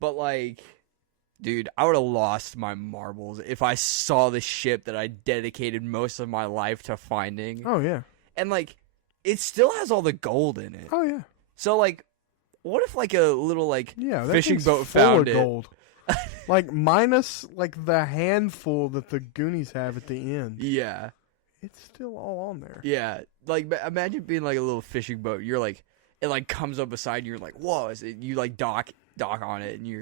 like, dude, I would have lost my marbles if I saw the ship that I dedicated most of my life to finding. Oh yeah. And like, it still has all the gold in it. Oh yeah. So like, what if like a little like fishing boat full found of it? Gold. Like minus like the handful that the Goonies have at the end. Yeah. It's still all on there. Yeah. Like imagine being like a little fishing boat. You're like it like comes up beside you, you're like, whoa, is it, you like dock on it and you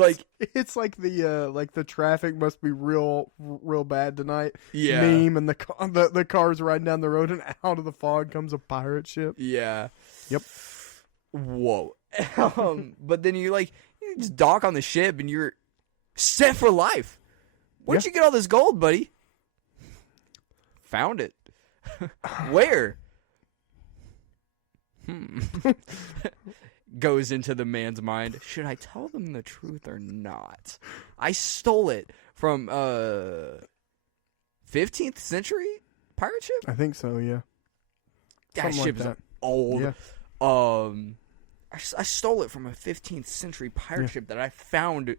like it's like the traffic must be real bad tonight. Yeah. Meme, and the car's riding down the road and out of the fog comes a pirate ship. Yeah. Yep. Whoa. But then you just dock on the ship and you're set for life. Where'd you get all this gold, buddy? Found it. Where? Goes into the man's mind. Should I tell them the truth or not? I stole it from 15th century pirate ship? I think so, yeah. That ship is old. Yeah. I stole it from a 15th century pirate ship that I found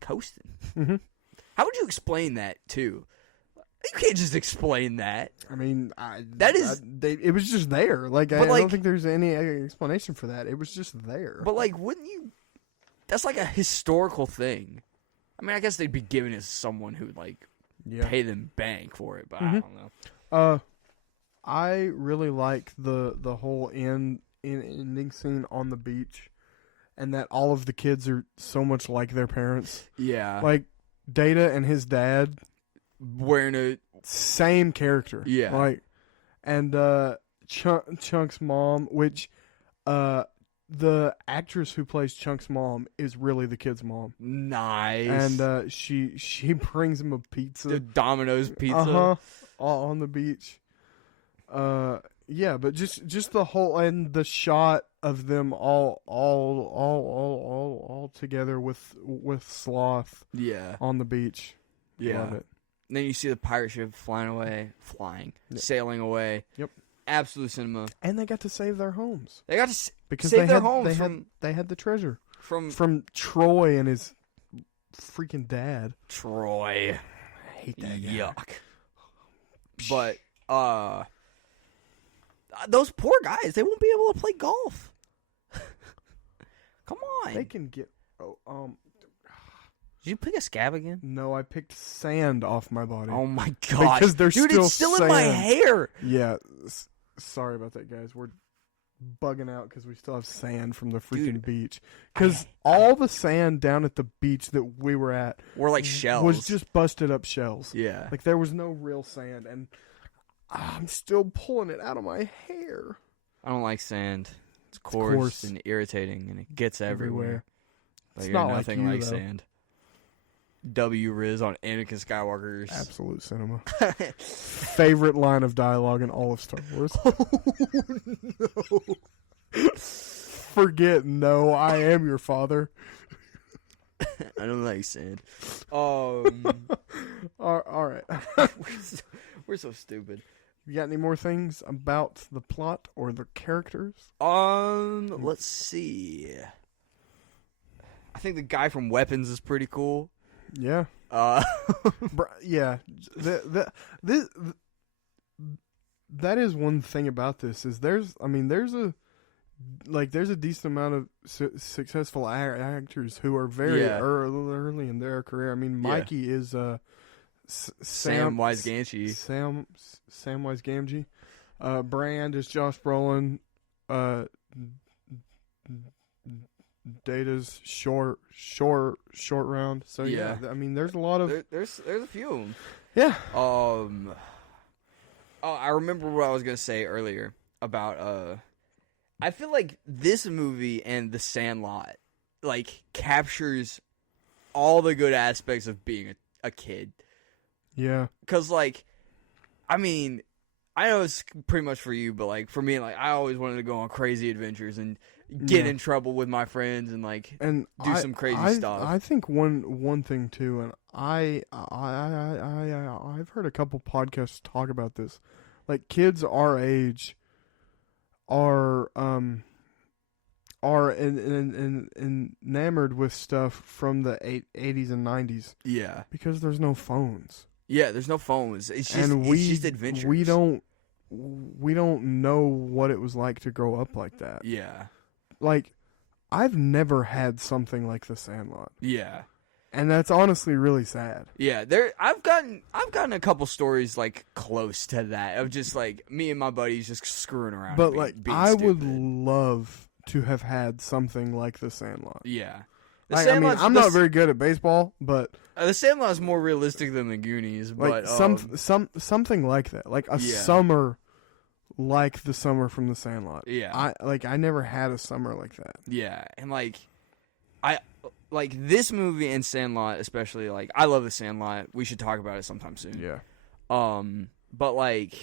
coasting. Mm-hmm. How would you explain that, too? You can't just explain that. I mean, it was just there. Like, I don't think there's any explanation for that. It was just there. But, like, wouldn't you... That's like a historical thing. I mean, I guess they'd be giving it to someone who would, like, pay them bank for it, but I don't know. I really like the whole ending scene on the beach, and that all of the kids are so much like their parents. Yeah. Like, Data and his dad... wearing a... same character. Yeah. Like, and Chunk's mom, which the actress who plays Chunk's mom is really the kid's mom. Nice. And she brings him a pizza. The Domino's pizza. On the beach. Yeah, but just the whole, and the shot of them all together with Sloth. Yeah. On the beach. Yeah. Love it. And then you see the pirate ship sailing away. Yep. Absolute cinema. And they got to save their homes. They got to because save their homes they had the treasure from Troy and his freaking dad. Troy. I hate that guy. Yuck. But those poor guys, they won't be able to play golf. Come on. They can get Did you pick a scab again? No, I picked sand off my body. Oh my god! Because there's dude, still it's still sand. in my hair. Yeah, sorry about that, guys. We're bugging out because we still have sand from the freaking beach. Because all the sand down at the beach that we were at were like shells. Was just busted up shells. Yeah, like there was no real sand, and I'm still pulling it out of my hair. I don't like sand. It's coarse and irritating, and it gets everywhere. But it's you're not nothing like sand. W Riz on Anakin Skywalker's absolute cinema. Favorite line of dialogue in all of Star Wars. Oh, no. Forget no, I am your father. I don't like sand. All right. We're so stupid. You got any more things about the plot or the characters? Let's see. I think the guy from Weapons is pretty cool. Yeah. Yeah. That is one thing about this is there's a decent amount of successful actors who are very early in their career. I mean, Mikey is Samwise Gamgee. Samwise Gamgee. Brand is Josh Brolin. Data's short round. So yeah, I mean, there's a lot of there's a few of them. Yeah. I remember what I was gonna say earlier about I feel like this movie and The Sandlot like captures all the good aspects of being a kid. Yeah. 'Cause like, I mean, I know it's pretty much for you, but like for me, like I always wanted to go on crazy adventures and get in trouble with my friends and like do some crazy stuff. I think one thing too, and I've heard a couple podcasts talk about this. Like kids our age are enamored with stuff from the 80s and 90s. Yeah, because there's no phones. Yeah, there's no phones. It's just adventures. We don't know what it was like to grow up like that. Yeah. Like, I've never had something like The Sandlot. Yeah. And that's honestly really sad. Yeah, I've gotten a couple stories like close to that of just like me and my buddies just screwing around. But being I stupid. would love to have had something like The Sandlot. Yeah. I mean, I'm not very good at baseball, but The Sandlot is more realistic than the Goonies. Like but something like that, like a summer, like the summer from The Sandlot. Yeah. I never had a summer like that. Yeah, and like this movie and Sandlot especially, like I love The Sandlot. We should talk about it sometime soon. Yeah. But like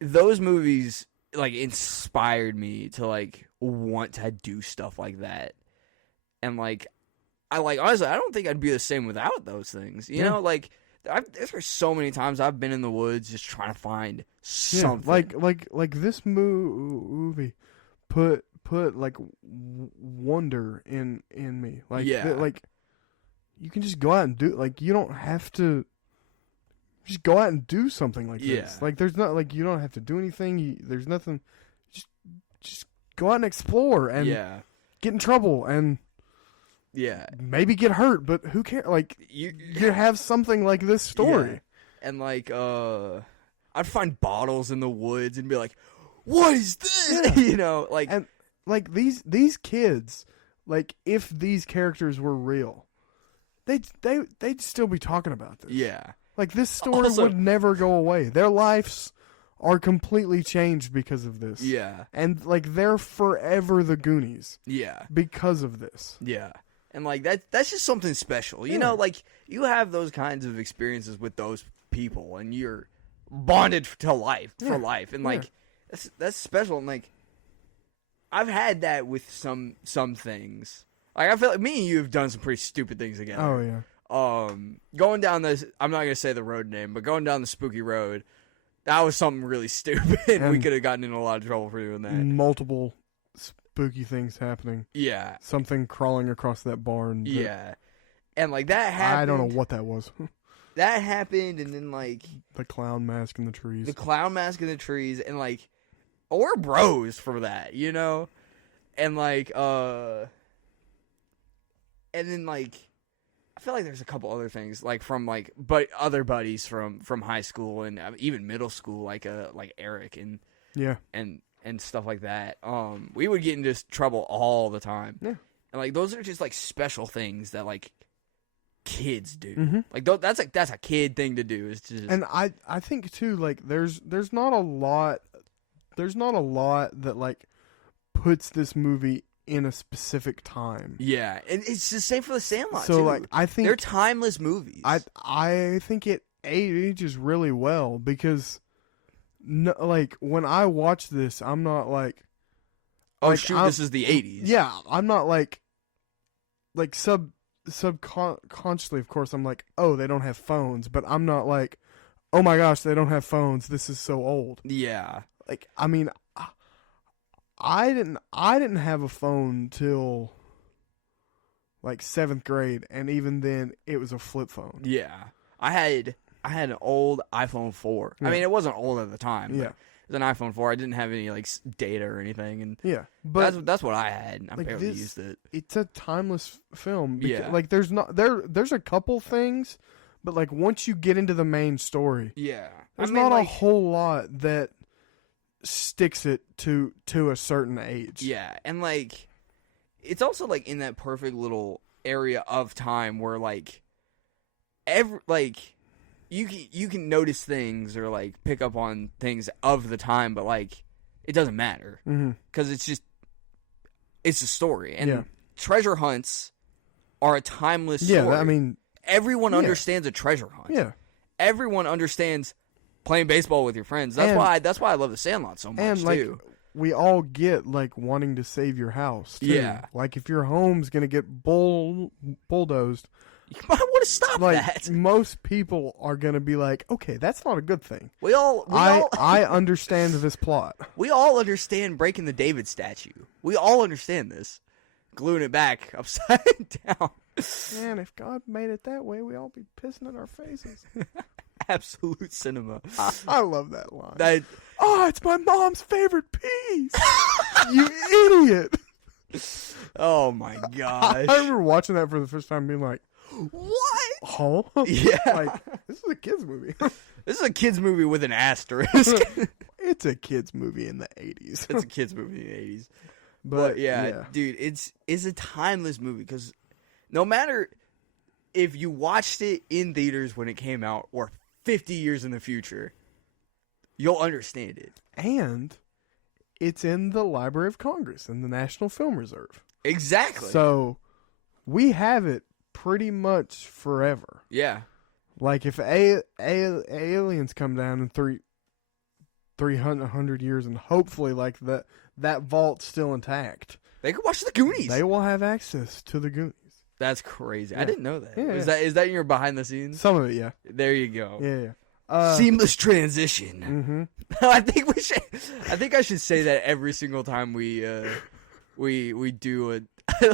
those movies like inspired me to like want to do stuff like that. And like honestly, I don't think I'd be the same without those things. You know, like there's so many times I've been in the woods just trying to find something. Like this movie put like wonder in me. Like like you can just go out and do, like you don't have to just go out and do something like this. Like there's not, like you don't have to do anything. There's nothing. Just go out and explore and get in trouble and maybe get hurt, but who cares? Like you have something like this story. And like I'd find bottles in the woods and be like, what is this? You know, like, and like these kids, like if these characters were real, they'd still be talking about this. Yeah. Like this story would never go away. Their lives are completely changed because of this. Yeah. And like they're forever the Goonies. Yeah. Because of this. Yeah. And like that's just something special. You know, like you have those kinds of experiences with those people and you're bonded to life for life. And like that's special. And like I've had that with some things. Like I feel like me and you have done some pretty stupid things together. Oh yeah. Going down this, I'm not gonna say the road name, but going down the spooky road, that was something really stupid. And we could have gotten in a lot of trouble for doing that. Multiple spooky things happening. Yeah. Something crawling across that barn. Yeah. And like that happened. I don't know what that was. That happened, and then like the clown mask in the trees. And like we're bros for that, you know? And like and then like I feel like there's a couple other things like from like but other buddies from high school and even middle school like Eric and and stuff like that. We would get into trouble all the time. Yeah. And like those are just like special things that like kids do. Mm-hmm. Like that's a kid thing to do. Is just and I think too like there's not a lot that like puts this movie in a specific time. Yeah, and it's the same for the Sandlot. So too. like I think they're timeless movies. I think it ages really well because no, like when I watch this, I'm not like, this is the 80s. Yeah, I'm not like subconsciously, of course, I'm like, oh, they don't have phones, but I'm not like, oh my gosh, they don't have phones. This is so old. Yeah. Like, I mean, I didn't have a phone till like 7th grade, and even then, it was a flip phone. Yeah, I had an old iPhone 4. Yeah. I mean, it wasn't old at the time. Yeah, it was an iPhone 4. I didn't have any like data or anything, and yeah, but that's what I had. I like barely used it. It's a timeless film. Yeah, like there's a couple things, but like once you get into the main story, yeah, there's not a whole lot that sticks it to a certain age. Yeah, and like it's also like in that perfect little area of time where like you can notice things or like pick up on things of the time, but like it doesn't matter because it's a story, and treasure hunts are a timeless story. Yeah, I mean everyone understands a treasure hunt. Yeah, everyone understands playing baseball with your friends. That's why I love the Sandlot so much and like, too. We all get like wanting to save your house too. Yeah, like if your home's gonna get bulldozed, you might want to stop that. Most people are gonna be like, okay, that's not a good thing. I understand this plot. We all understand breaking the David statue. We all understand this. Gluing it back upside down. Man, if God made it that way, we'd all be pissing in our faces. Absolute cinema. I love that line. It's my mom's favorite piece. You idiot. Oh my gosh. I remember watching that for the first time being like, what? Huh? Yeah. Like, this is a kid's movie. This is a kid's movie with an asterisk. It's a kid's movie in the 80s. It's a kid's movie in the 80s. But yeah, dude, it's a timeless movie because no matter if you watched it in theaters when it came out or 50 years in the future, you'll understand it. And it's in the Library of Congress in the National Film Reserve. Exactly. So we have it pretty much forever. Yeah. Like if aliens come down in 300 years and hopefully like that vault's still intact, they could watch the Goonies. They will have access to the Goonies. That's crazy. Yeah. I didn't know that. Yeah, Is that in your behind the scenes? Some of it, yeah. There you go. Yeah. Seamless transition. Mm-hmm. I think I should say that every single time we do a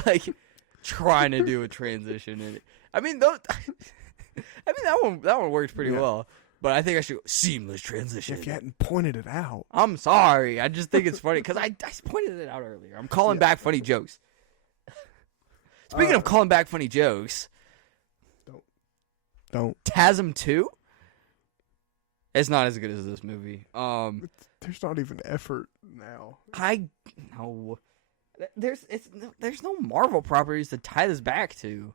like trying to do a transition. And I mean that one worked pretty well. But I think I should go seamless transition. If you hadn't pointed it out. I'm sorry. I just think it's funny because I pointed it out earlier. I'm calling back funny jokes. Speaking of calling back funny jokes, don't. TASM 2? It's not as good as this movie. There's not even effort now. No. There's no Marvel properties to tie this back to.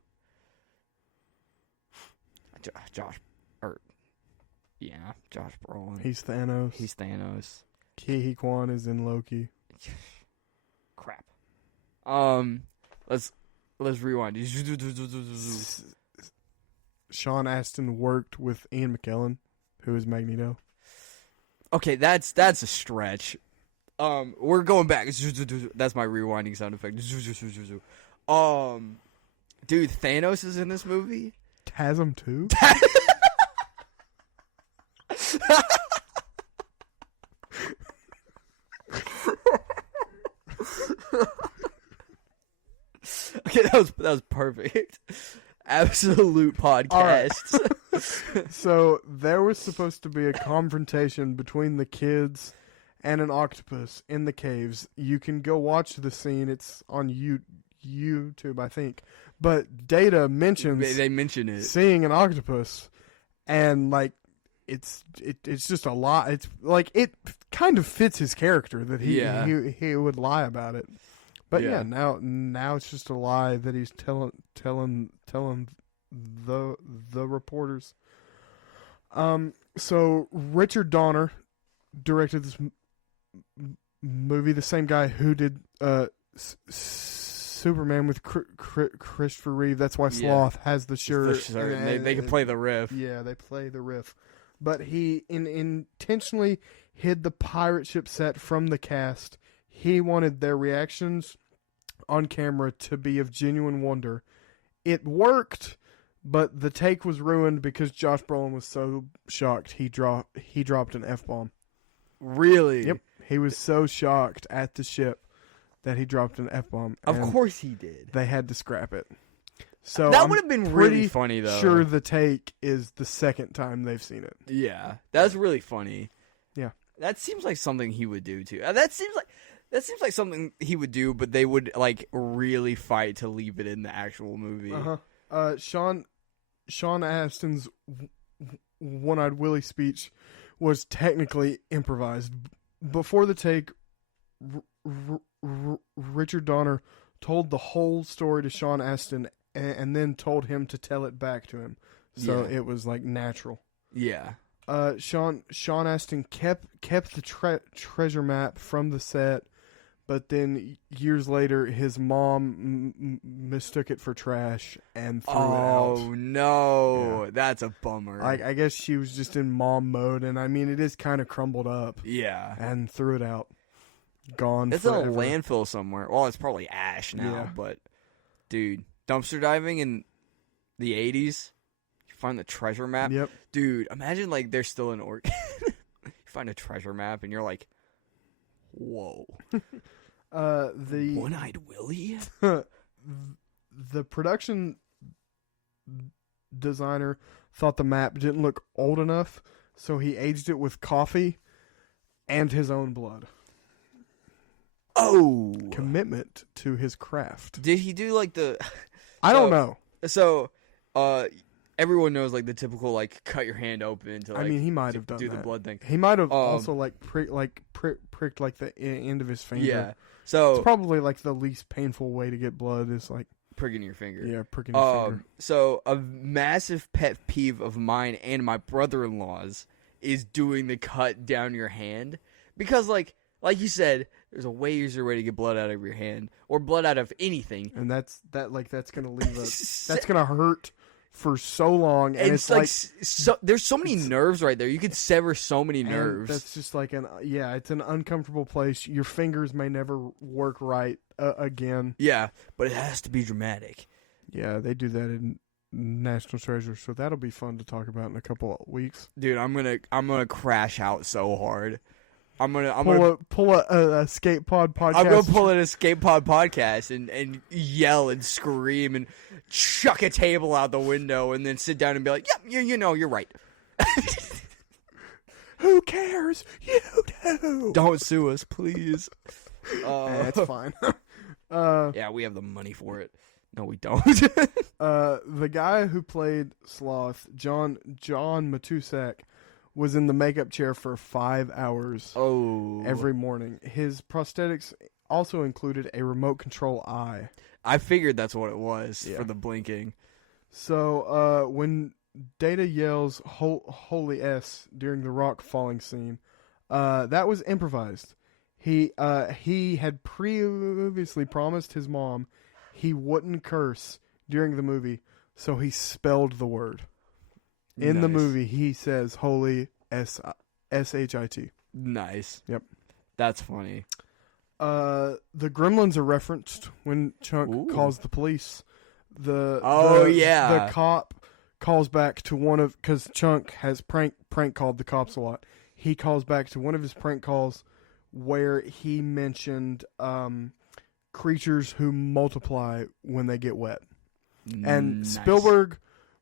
Josh Brolin. He's Thanos. Ki-Hee Kwan is in Loki. Crap. Let's rewind. Sean Astin worked with Ian McKellen, who is Magneto. Okay, that's a stretch. We're going back. That's my rewinding sound effect. Dude, Thanos is in this movie. TASM 2? Okay, that was perfect. Absolute podcast. Right. So there was supposed to be a confrontation between the kids and an octopus in the caves. You can go watch the scene. It's on YouTube, I think. But Data mentions They mention it. seeing an octopus, and like it's just a lie. It's like it kind of fits his character that he would lie about it. But yeah, now it's just a lie that he's telling the reporters. So Richard Donner directed this movie, the same guy who did Superman with Christopher Reeve. That's why Sloth has the shirt. They can play the riff. Yeah, they play the riff. But he intentionally hid the pirate ship set from the cast. He wanted their reactions on camera to be of genuine wonder. It worked, but the take was ruined because Josh Brolin was so shocked he dropped an F-bomb. Really? Yep. He was so shocked at the ship that he dropped an F-bomb. Of course he did. They had to scrap it. So that would have been really funny, though. Sure, the take is the second time they've seen it. Yeah, that's really funny. Yeah, that seems like something he would do too. That seems like something he would do, but they would like really fight to leave it in the actual movie. Sean Astin's One Eyed Willy speech was technically improvised. Before the take, Richard Donner told the whole story to Sean Astin and then told him to tell it back to him. So it was like natural. Yeah. Sean Astin kept the treasure map from the set, but then years later his mom mistook it for trash and threw it out. Oh no, that's a bummer. I guess she was just in mom mode, and I mean it is kind of crumbled up. Yeah. And threw it out. Gone. It's forever. in a landfill somewhere. Well, it's probably ash now, but dude, dumpster diving in the 80s, you find the treasure map. Yep. Dude, imagine like they're still in Oregon. You find a treasure map and you're like, whoa. The One Eyed Willy? The production designer thought the map didn't look old enough, so he aged it with coffee and his own blood. Oh, commitment to his craft. Did he do like the? I don't know. So, everyone knows like the typical like cut your hand open to. Like, I mean, he might have done do that. The blood thing. He might have also pricked like the end of his finger. Yeah. So it's probably like the least painful way to get blood is like pricking your finger. Yeah, pricking your finger. So a massive pet peeve of mine and my brother-in-law's is doing the cut down your hand because like you said, there's a way easier way to get blood out of your hand or blood out of anything. And that's gonna leave that's gonna hurt for so long, and it's like so, there's so many nerves right there. You could sever so many nerves. That's just like it's an uncomfortable place. Your fingers may never work right again. Yeah, but it has to be dramatic. Yeah, they do that in National Treasure, so that'll be fun to talk about in a couple of weeks. Dude, I'm gonna crash out so hard. I'm gonna pull a skate pod podcast. I'm gonna pull an escape pod podcast and yell and scream and chuck a table out the window and then sit down and be like, "Yep, you know, you're right." Who cares? You do. Don't sue us, please. That's fine. Yeah, we have the money for it. No, we don't. The guy who played Sloth, John Matusak, was in the makeup chair for 5 hours every morning. His prosthetics also included a remote control eye. I figured that's what it was for the blinking. So when Data yells "Holy S" during the rock falling scene, that was improvised. He had previously promised his mom he wouldn't curse during the movie, so he spelled the word. In the movie, he says "Holy S-H-I-T." Nice. Yep. That's funny. The Gremlins are referenced when Chunk calls the police. The cop calls back to one of, because Chunk has prank called the cops a lot. He calls back to one of his prank calls where he mentioned creatures who multiply when they get wet. And nice. Spielberg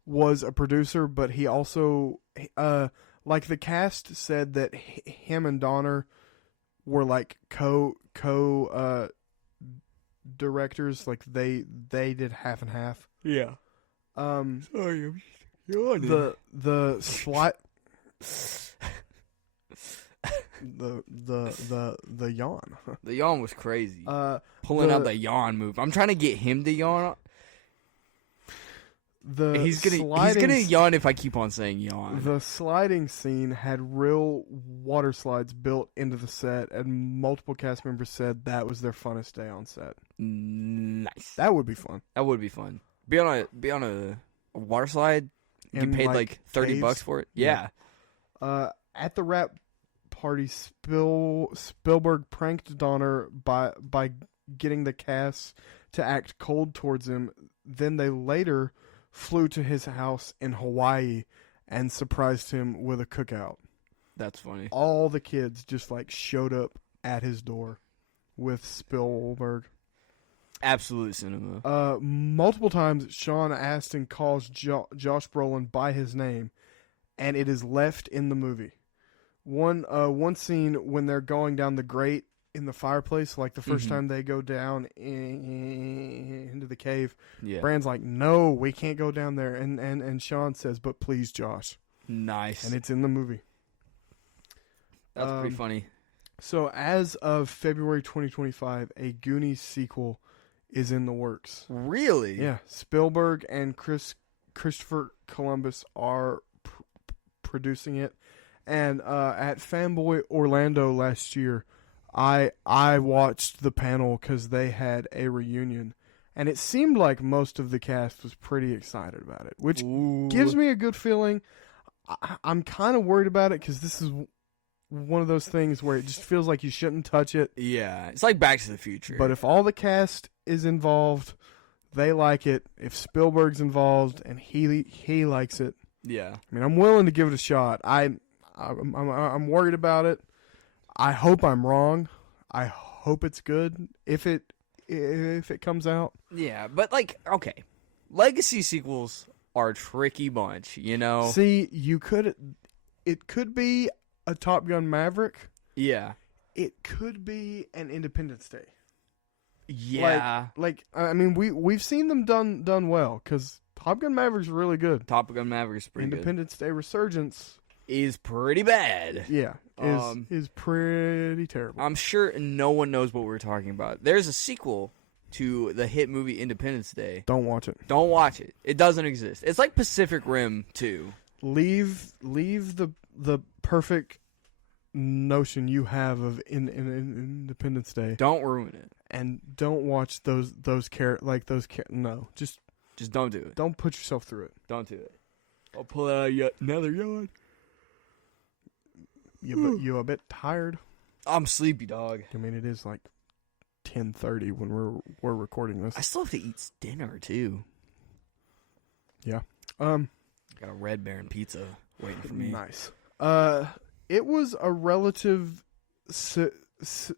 was a producer, but he also, like the cast said that him and Donner were like directors, like they did half and half. Yeah. Sorry, I'm yawning. The slide. The yawn. The yawn was crazy. Pulling out the yawn move. I'm trying to get him to yawn. He's gonna yawn if I keep on saying yawn. The sliding scene had real water slides built into the set, and multiple cast members said that was their funnest day on set. Nice. That would be fun. That would be fun. Be on a water slide. You paid like $30 for it. Yeah. At the wrap party, Spielberg pranked Donner by getting the cast to act cold towards him. Then they later flew to his house in Hawaii and surprised him with a cookout. That's funny. All the kids just like showed up at his door with Spielberg. Absolute cinema. Multiple times Sean Astin calls Josh Brolin by his name, and it is left in the movie. One scene when they're going down the grate in the fireplace, like the first time they go down into the cave, Brand's like, "No, we can't go down there," and Sean says, "But please, Josh." Nice. And it's in the movie. That's pretty funny. So as of February 2025, a Goonies sequel is in the works. Really? Yeah. Spielberg and Christopher Columbus are producing it. And at Fanboy Orlando last year, I watched the panel because they had a reunion. And it seemed like most of the cast was pretty excited about it, which gives me a good feeling. I'm kind of worried about it because this is one of those things where it just feels like you shouldn't touch it. Yeah, it's like Back to the Future. But if all the cast is involved, they like it. If Spielberg's involved and he likes it, yeah. I mean, I'm willing to give it a shot. I'm worried about it. I hope I'm wrong. I hope it's good if it comes out. Yeah, but like, okay, legacy sequels are a tricky bunch, you know. See, it could be a Top Gun Maverick. Yeah. It could be an Independence Day. Yeah. Like I mean, we've seen them done well because Top Gun Maverick's really good. Top Gun Maverick's pretty Independence Day Resurgence is pretty bad. Yeah. Is pretty terrible. I'm sure no one knows what we're talking about. There's a sequel to the hit movie Independence Day. Don't watch it. Don't watch it. It doesn't exist. It's like Pacific Rim 2. Leave the perfect notion you have of Independence Day. Don't ruin it. And don't watch those no. Just don't do it. Don't put yourself through it. Don't do it. I'll pull out yet another yawn. You a bit tired? I'm sleepy, dog. I mean, it is like 10:30 when we're recording this. I still have to eat dinner too. Yeah. Got a Red Baron pizza waiting for me. Nice. It was a relative success.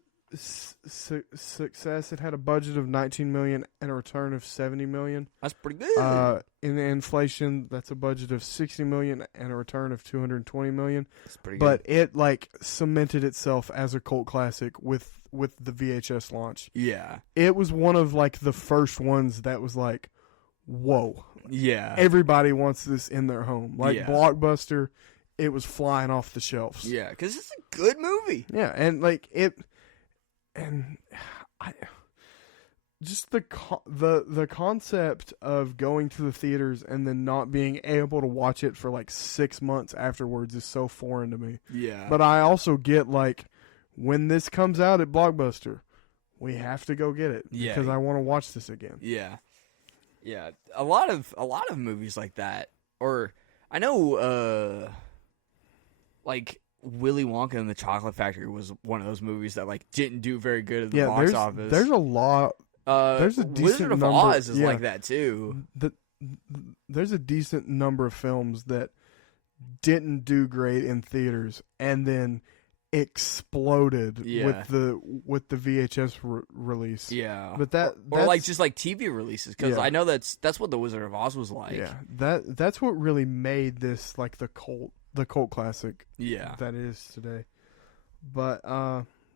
It had a budget of $19 million and a return of $70 million. That's pretty good. In the inflation, that's a budget of $60 million and a return of $220 million. That's pretty good. But it like cemented itself as a cult classic with the VHS launch. Yeah. It was one of like the first ones that was like, whoa. Yeah. Everybody wants this in their home. Like Blockbuster, it was flying off the shelves. Yeah, because it's a good movie. Yeah, and like it, and just the concept of going to the theaters and then not being able to watch it for like 6 months afterwards is so foreign to me. Yeah. But I also get like when this comes out at Blockbuster, we have to go get it because I want to watch this again. Yeah. Yeah, a lot of movies like that, or I know, like Willy Wonka and the Chocolate Factory was one of those movies that like didn't do very good at the box office. There's a lot. There's a decent Wizard of number, Oz is like that too. There's a decent number of films that didn't do great in theaters and then exploded with the VHS release. Yeah, but that's like just like TV releases because I know that's what the Wizard of Oz was like. Yeah, that's what really made this like the cult classic. Yeah, that it is today. But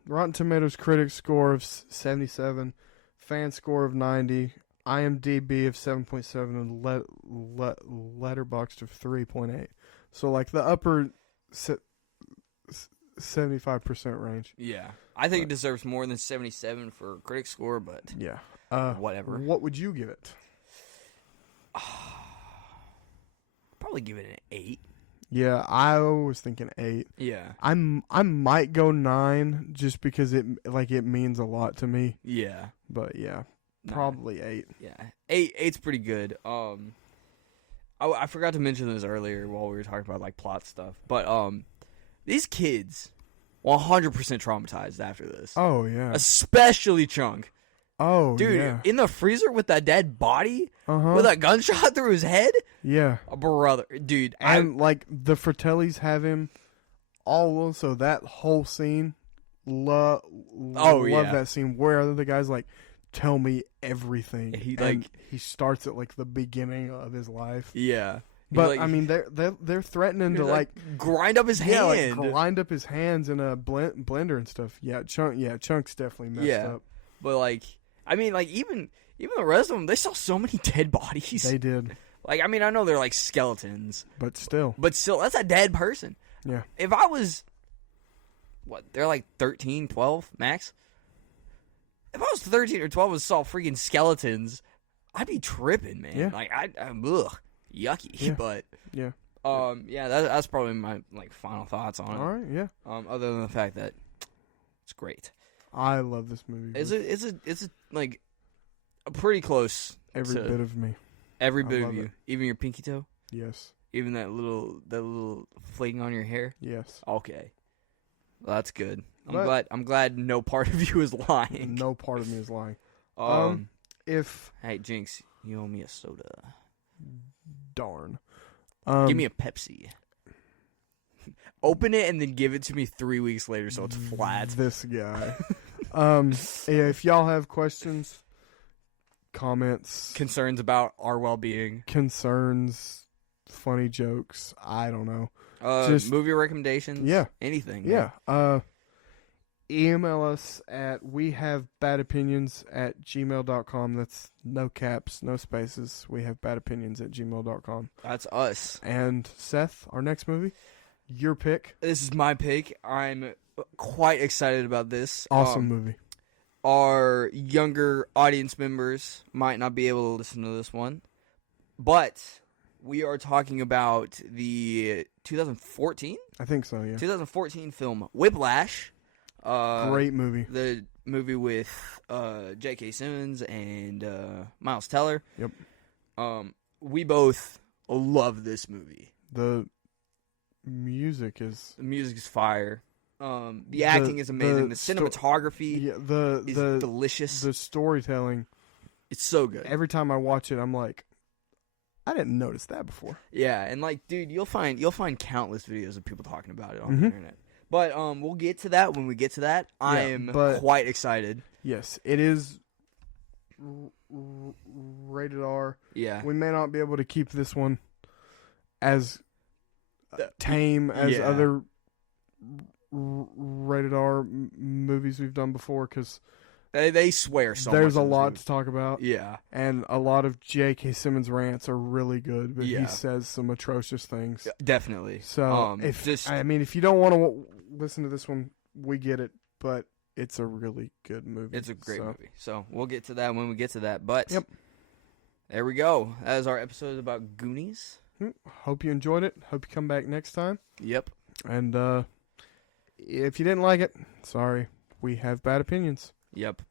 Rotten Tomatoes critic score of 77, fan score of 90, IMDb of 7.7, and Letterboxd of 3.8. So like the upper 75% range. Yeah. I think it deserves more than 77 for critic score, but yeah. Whatever. What would you give it? Probably give it an 8. Yeah, I was thinking 8. Yeah. I might go 9 just because it means a lot to me. Yeah. But yeah, probably 8. Yeah. 8's pretty good. I forgot to mention this earlier while we were talking about like plot stuff, but these kids 100% traumatized after this. Oh yeah. Especially Chunk. Oh, dude, yeah. In the freezer with that dead body with a gunshot through his head? Yeah. Brother, dude. And, like, the Fratellis have him all, so that whole scene, love that scene where the guy's like, tell me everything. He starts at, like, the beginning of his life. Yeah. But, I mean, they're threatening to, like... grind up his hand. Yeah, like, grind up his hands in a blender and stuff. Yeah, Chunk's definitely messed up. But, like... I mean, like, even the rest of them, they saw so many dead bodies. They did. Like, I mean, I know they're, like, skeletons. But still, that's a dead person. Yeah. If I was, they're like 13, 12, max? If I was 13 or 12 and saw freaking skeletons, I'd be tripping, man. Yeah. Like, I'm yucky. Yeah. But, yeah. That's probably my, like, final thoughts on it. All right, yeah. Other than the fact that it's great. I love this movie. It's like a pretty close. Every bit of me. Every bit of you, even your pinky toe. Yes. Even that little flaking on your hair. Yes. Okay, well, that's good. I'm glad no part of you is lying. No part of me is lying. Hey Jinx, you owe me a soda. Darn. Give me a Pepsi. Open it and then give it to me 3 weeks later so it's flat. This guy. If y'all have questions, comments, concerns about our well-being, concerns, funny jokes, I don't know. Just movie recommendations, yeah, anything. Yeah. Email us at wehavebadopinions@gmail.com. That's no caps, no spaces. wehavebadopinions@gmail.com. That's us. And Seth, our next movie, your pick. This is my pick. I'm quite excited about this. Awesome movie. Our younger audience members might not be able to listen to this one, but we are talking about the 2014? I think so, yeah. 2014 film Whiplash. Great movie. The movie with J.K. Simmons and Miles Teller. Yep. We both love this movie. The music is fire. The acting is amazing. The cinematography is delicious. The storytelling, it's so good. Every time I watch it, I'm like, I didn't notice that before. Yeah, and like, dude, you'll find countless videos of people talking about it on the internet. But we'll get to that when we get to that. I am quite excited. Yes, it is rated R. Yeah, we may not be able to keep this one as tame as other rated R movies we've done before, because they swear so much. There's a lot to talk about. Yeah, and a lot of J.K. Simmons rants are really good, but he says some atrocious things. Definitely. So if you don't want to listen to this one, we get it, but it's a really good movie. It's a great movie. So we'll get to that when we get to that. But there we go. That is our episode about Goonies. Hope you enjoyed it. Hope you come back next time. Yep. And if you didn't like it, sorry. We have bad opinions. Yep.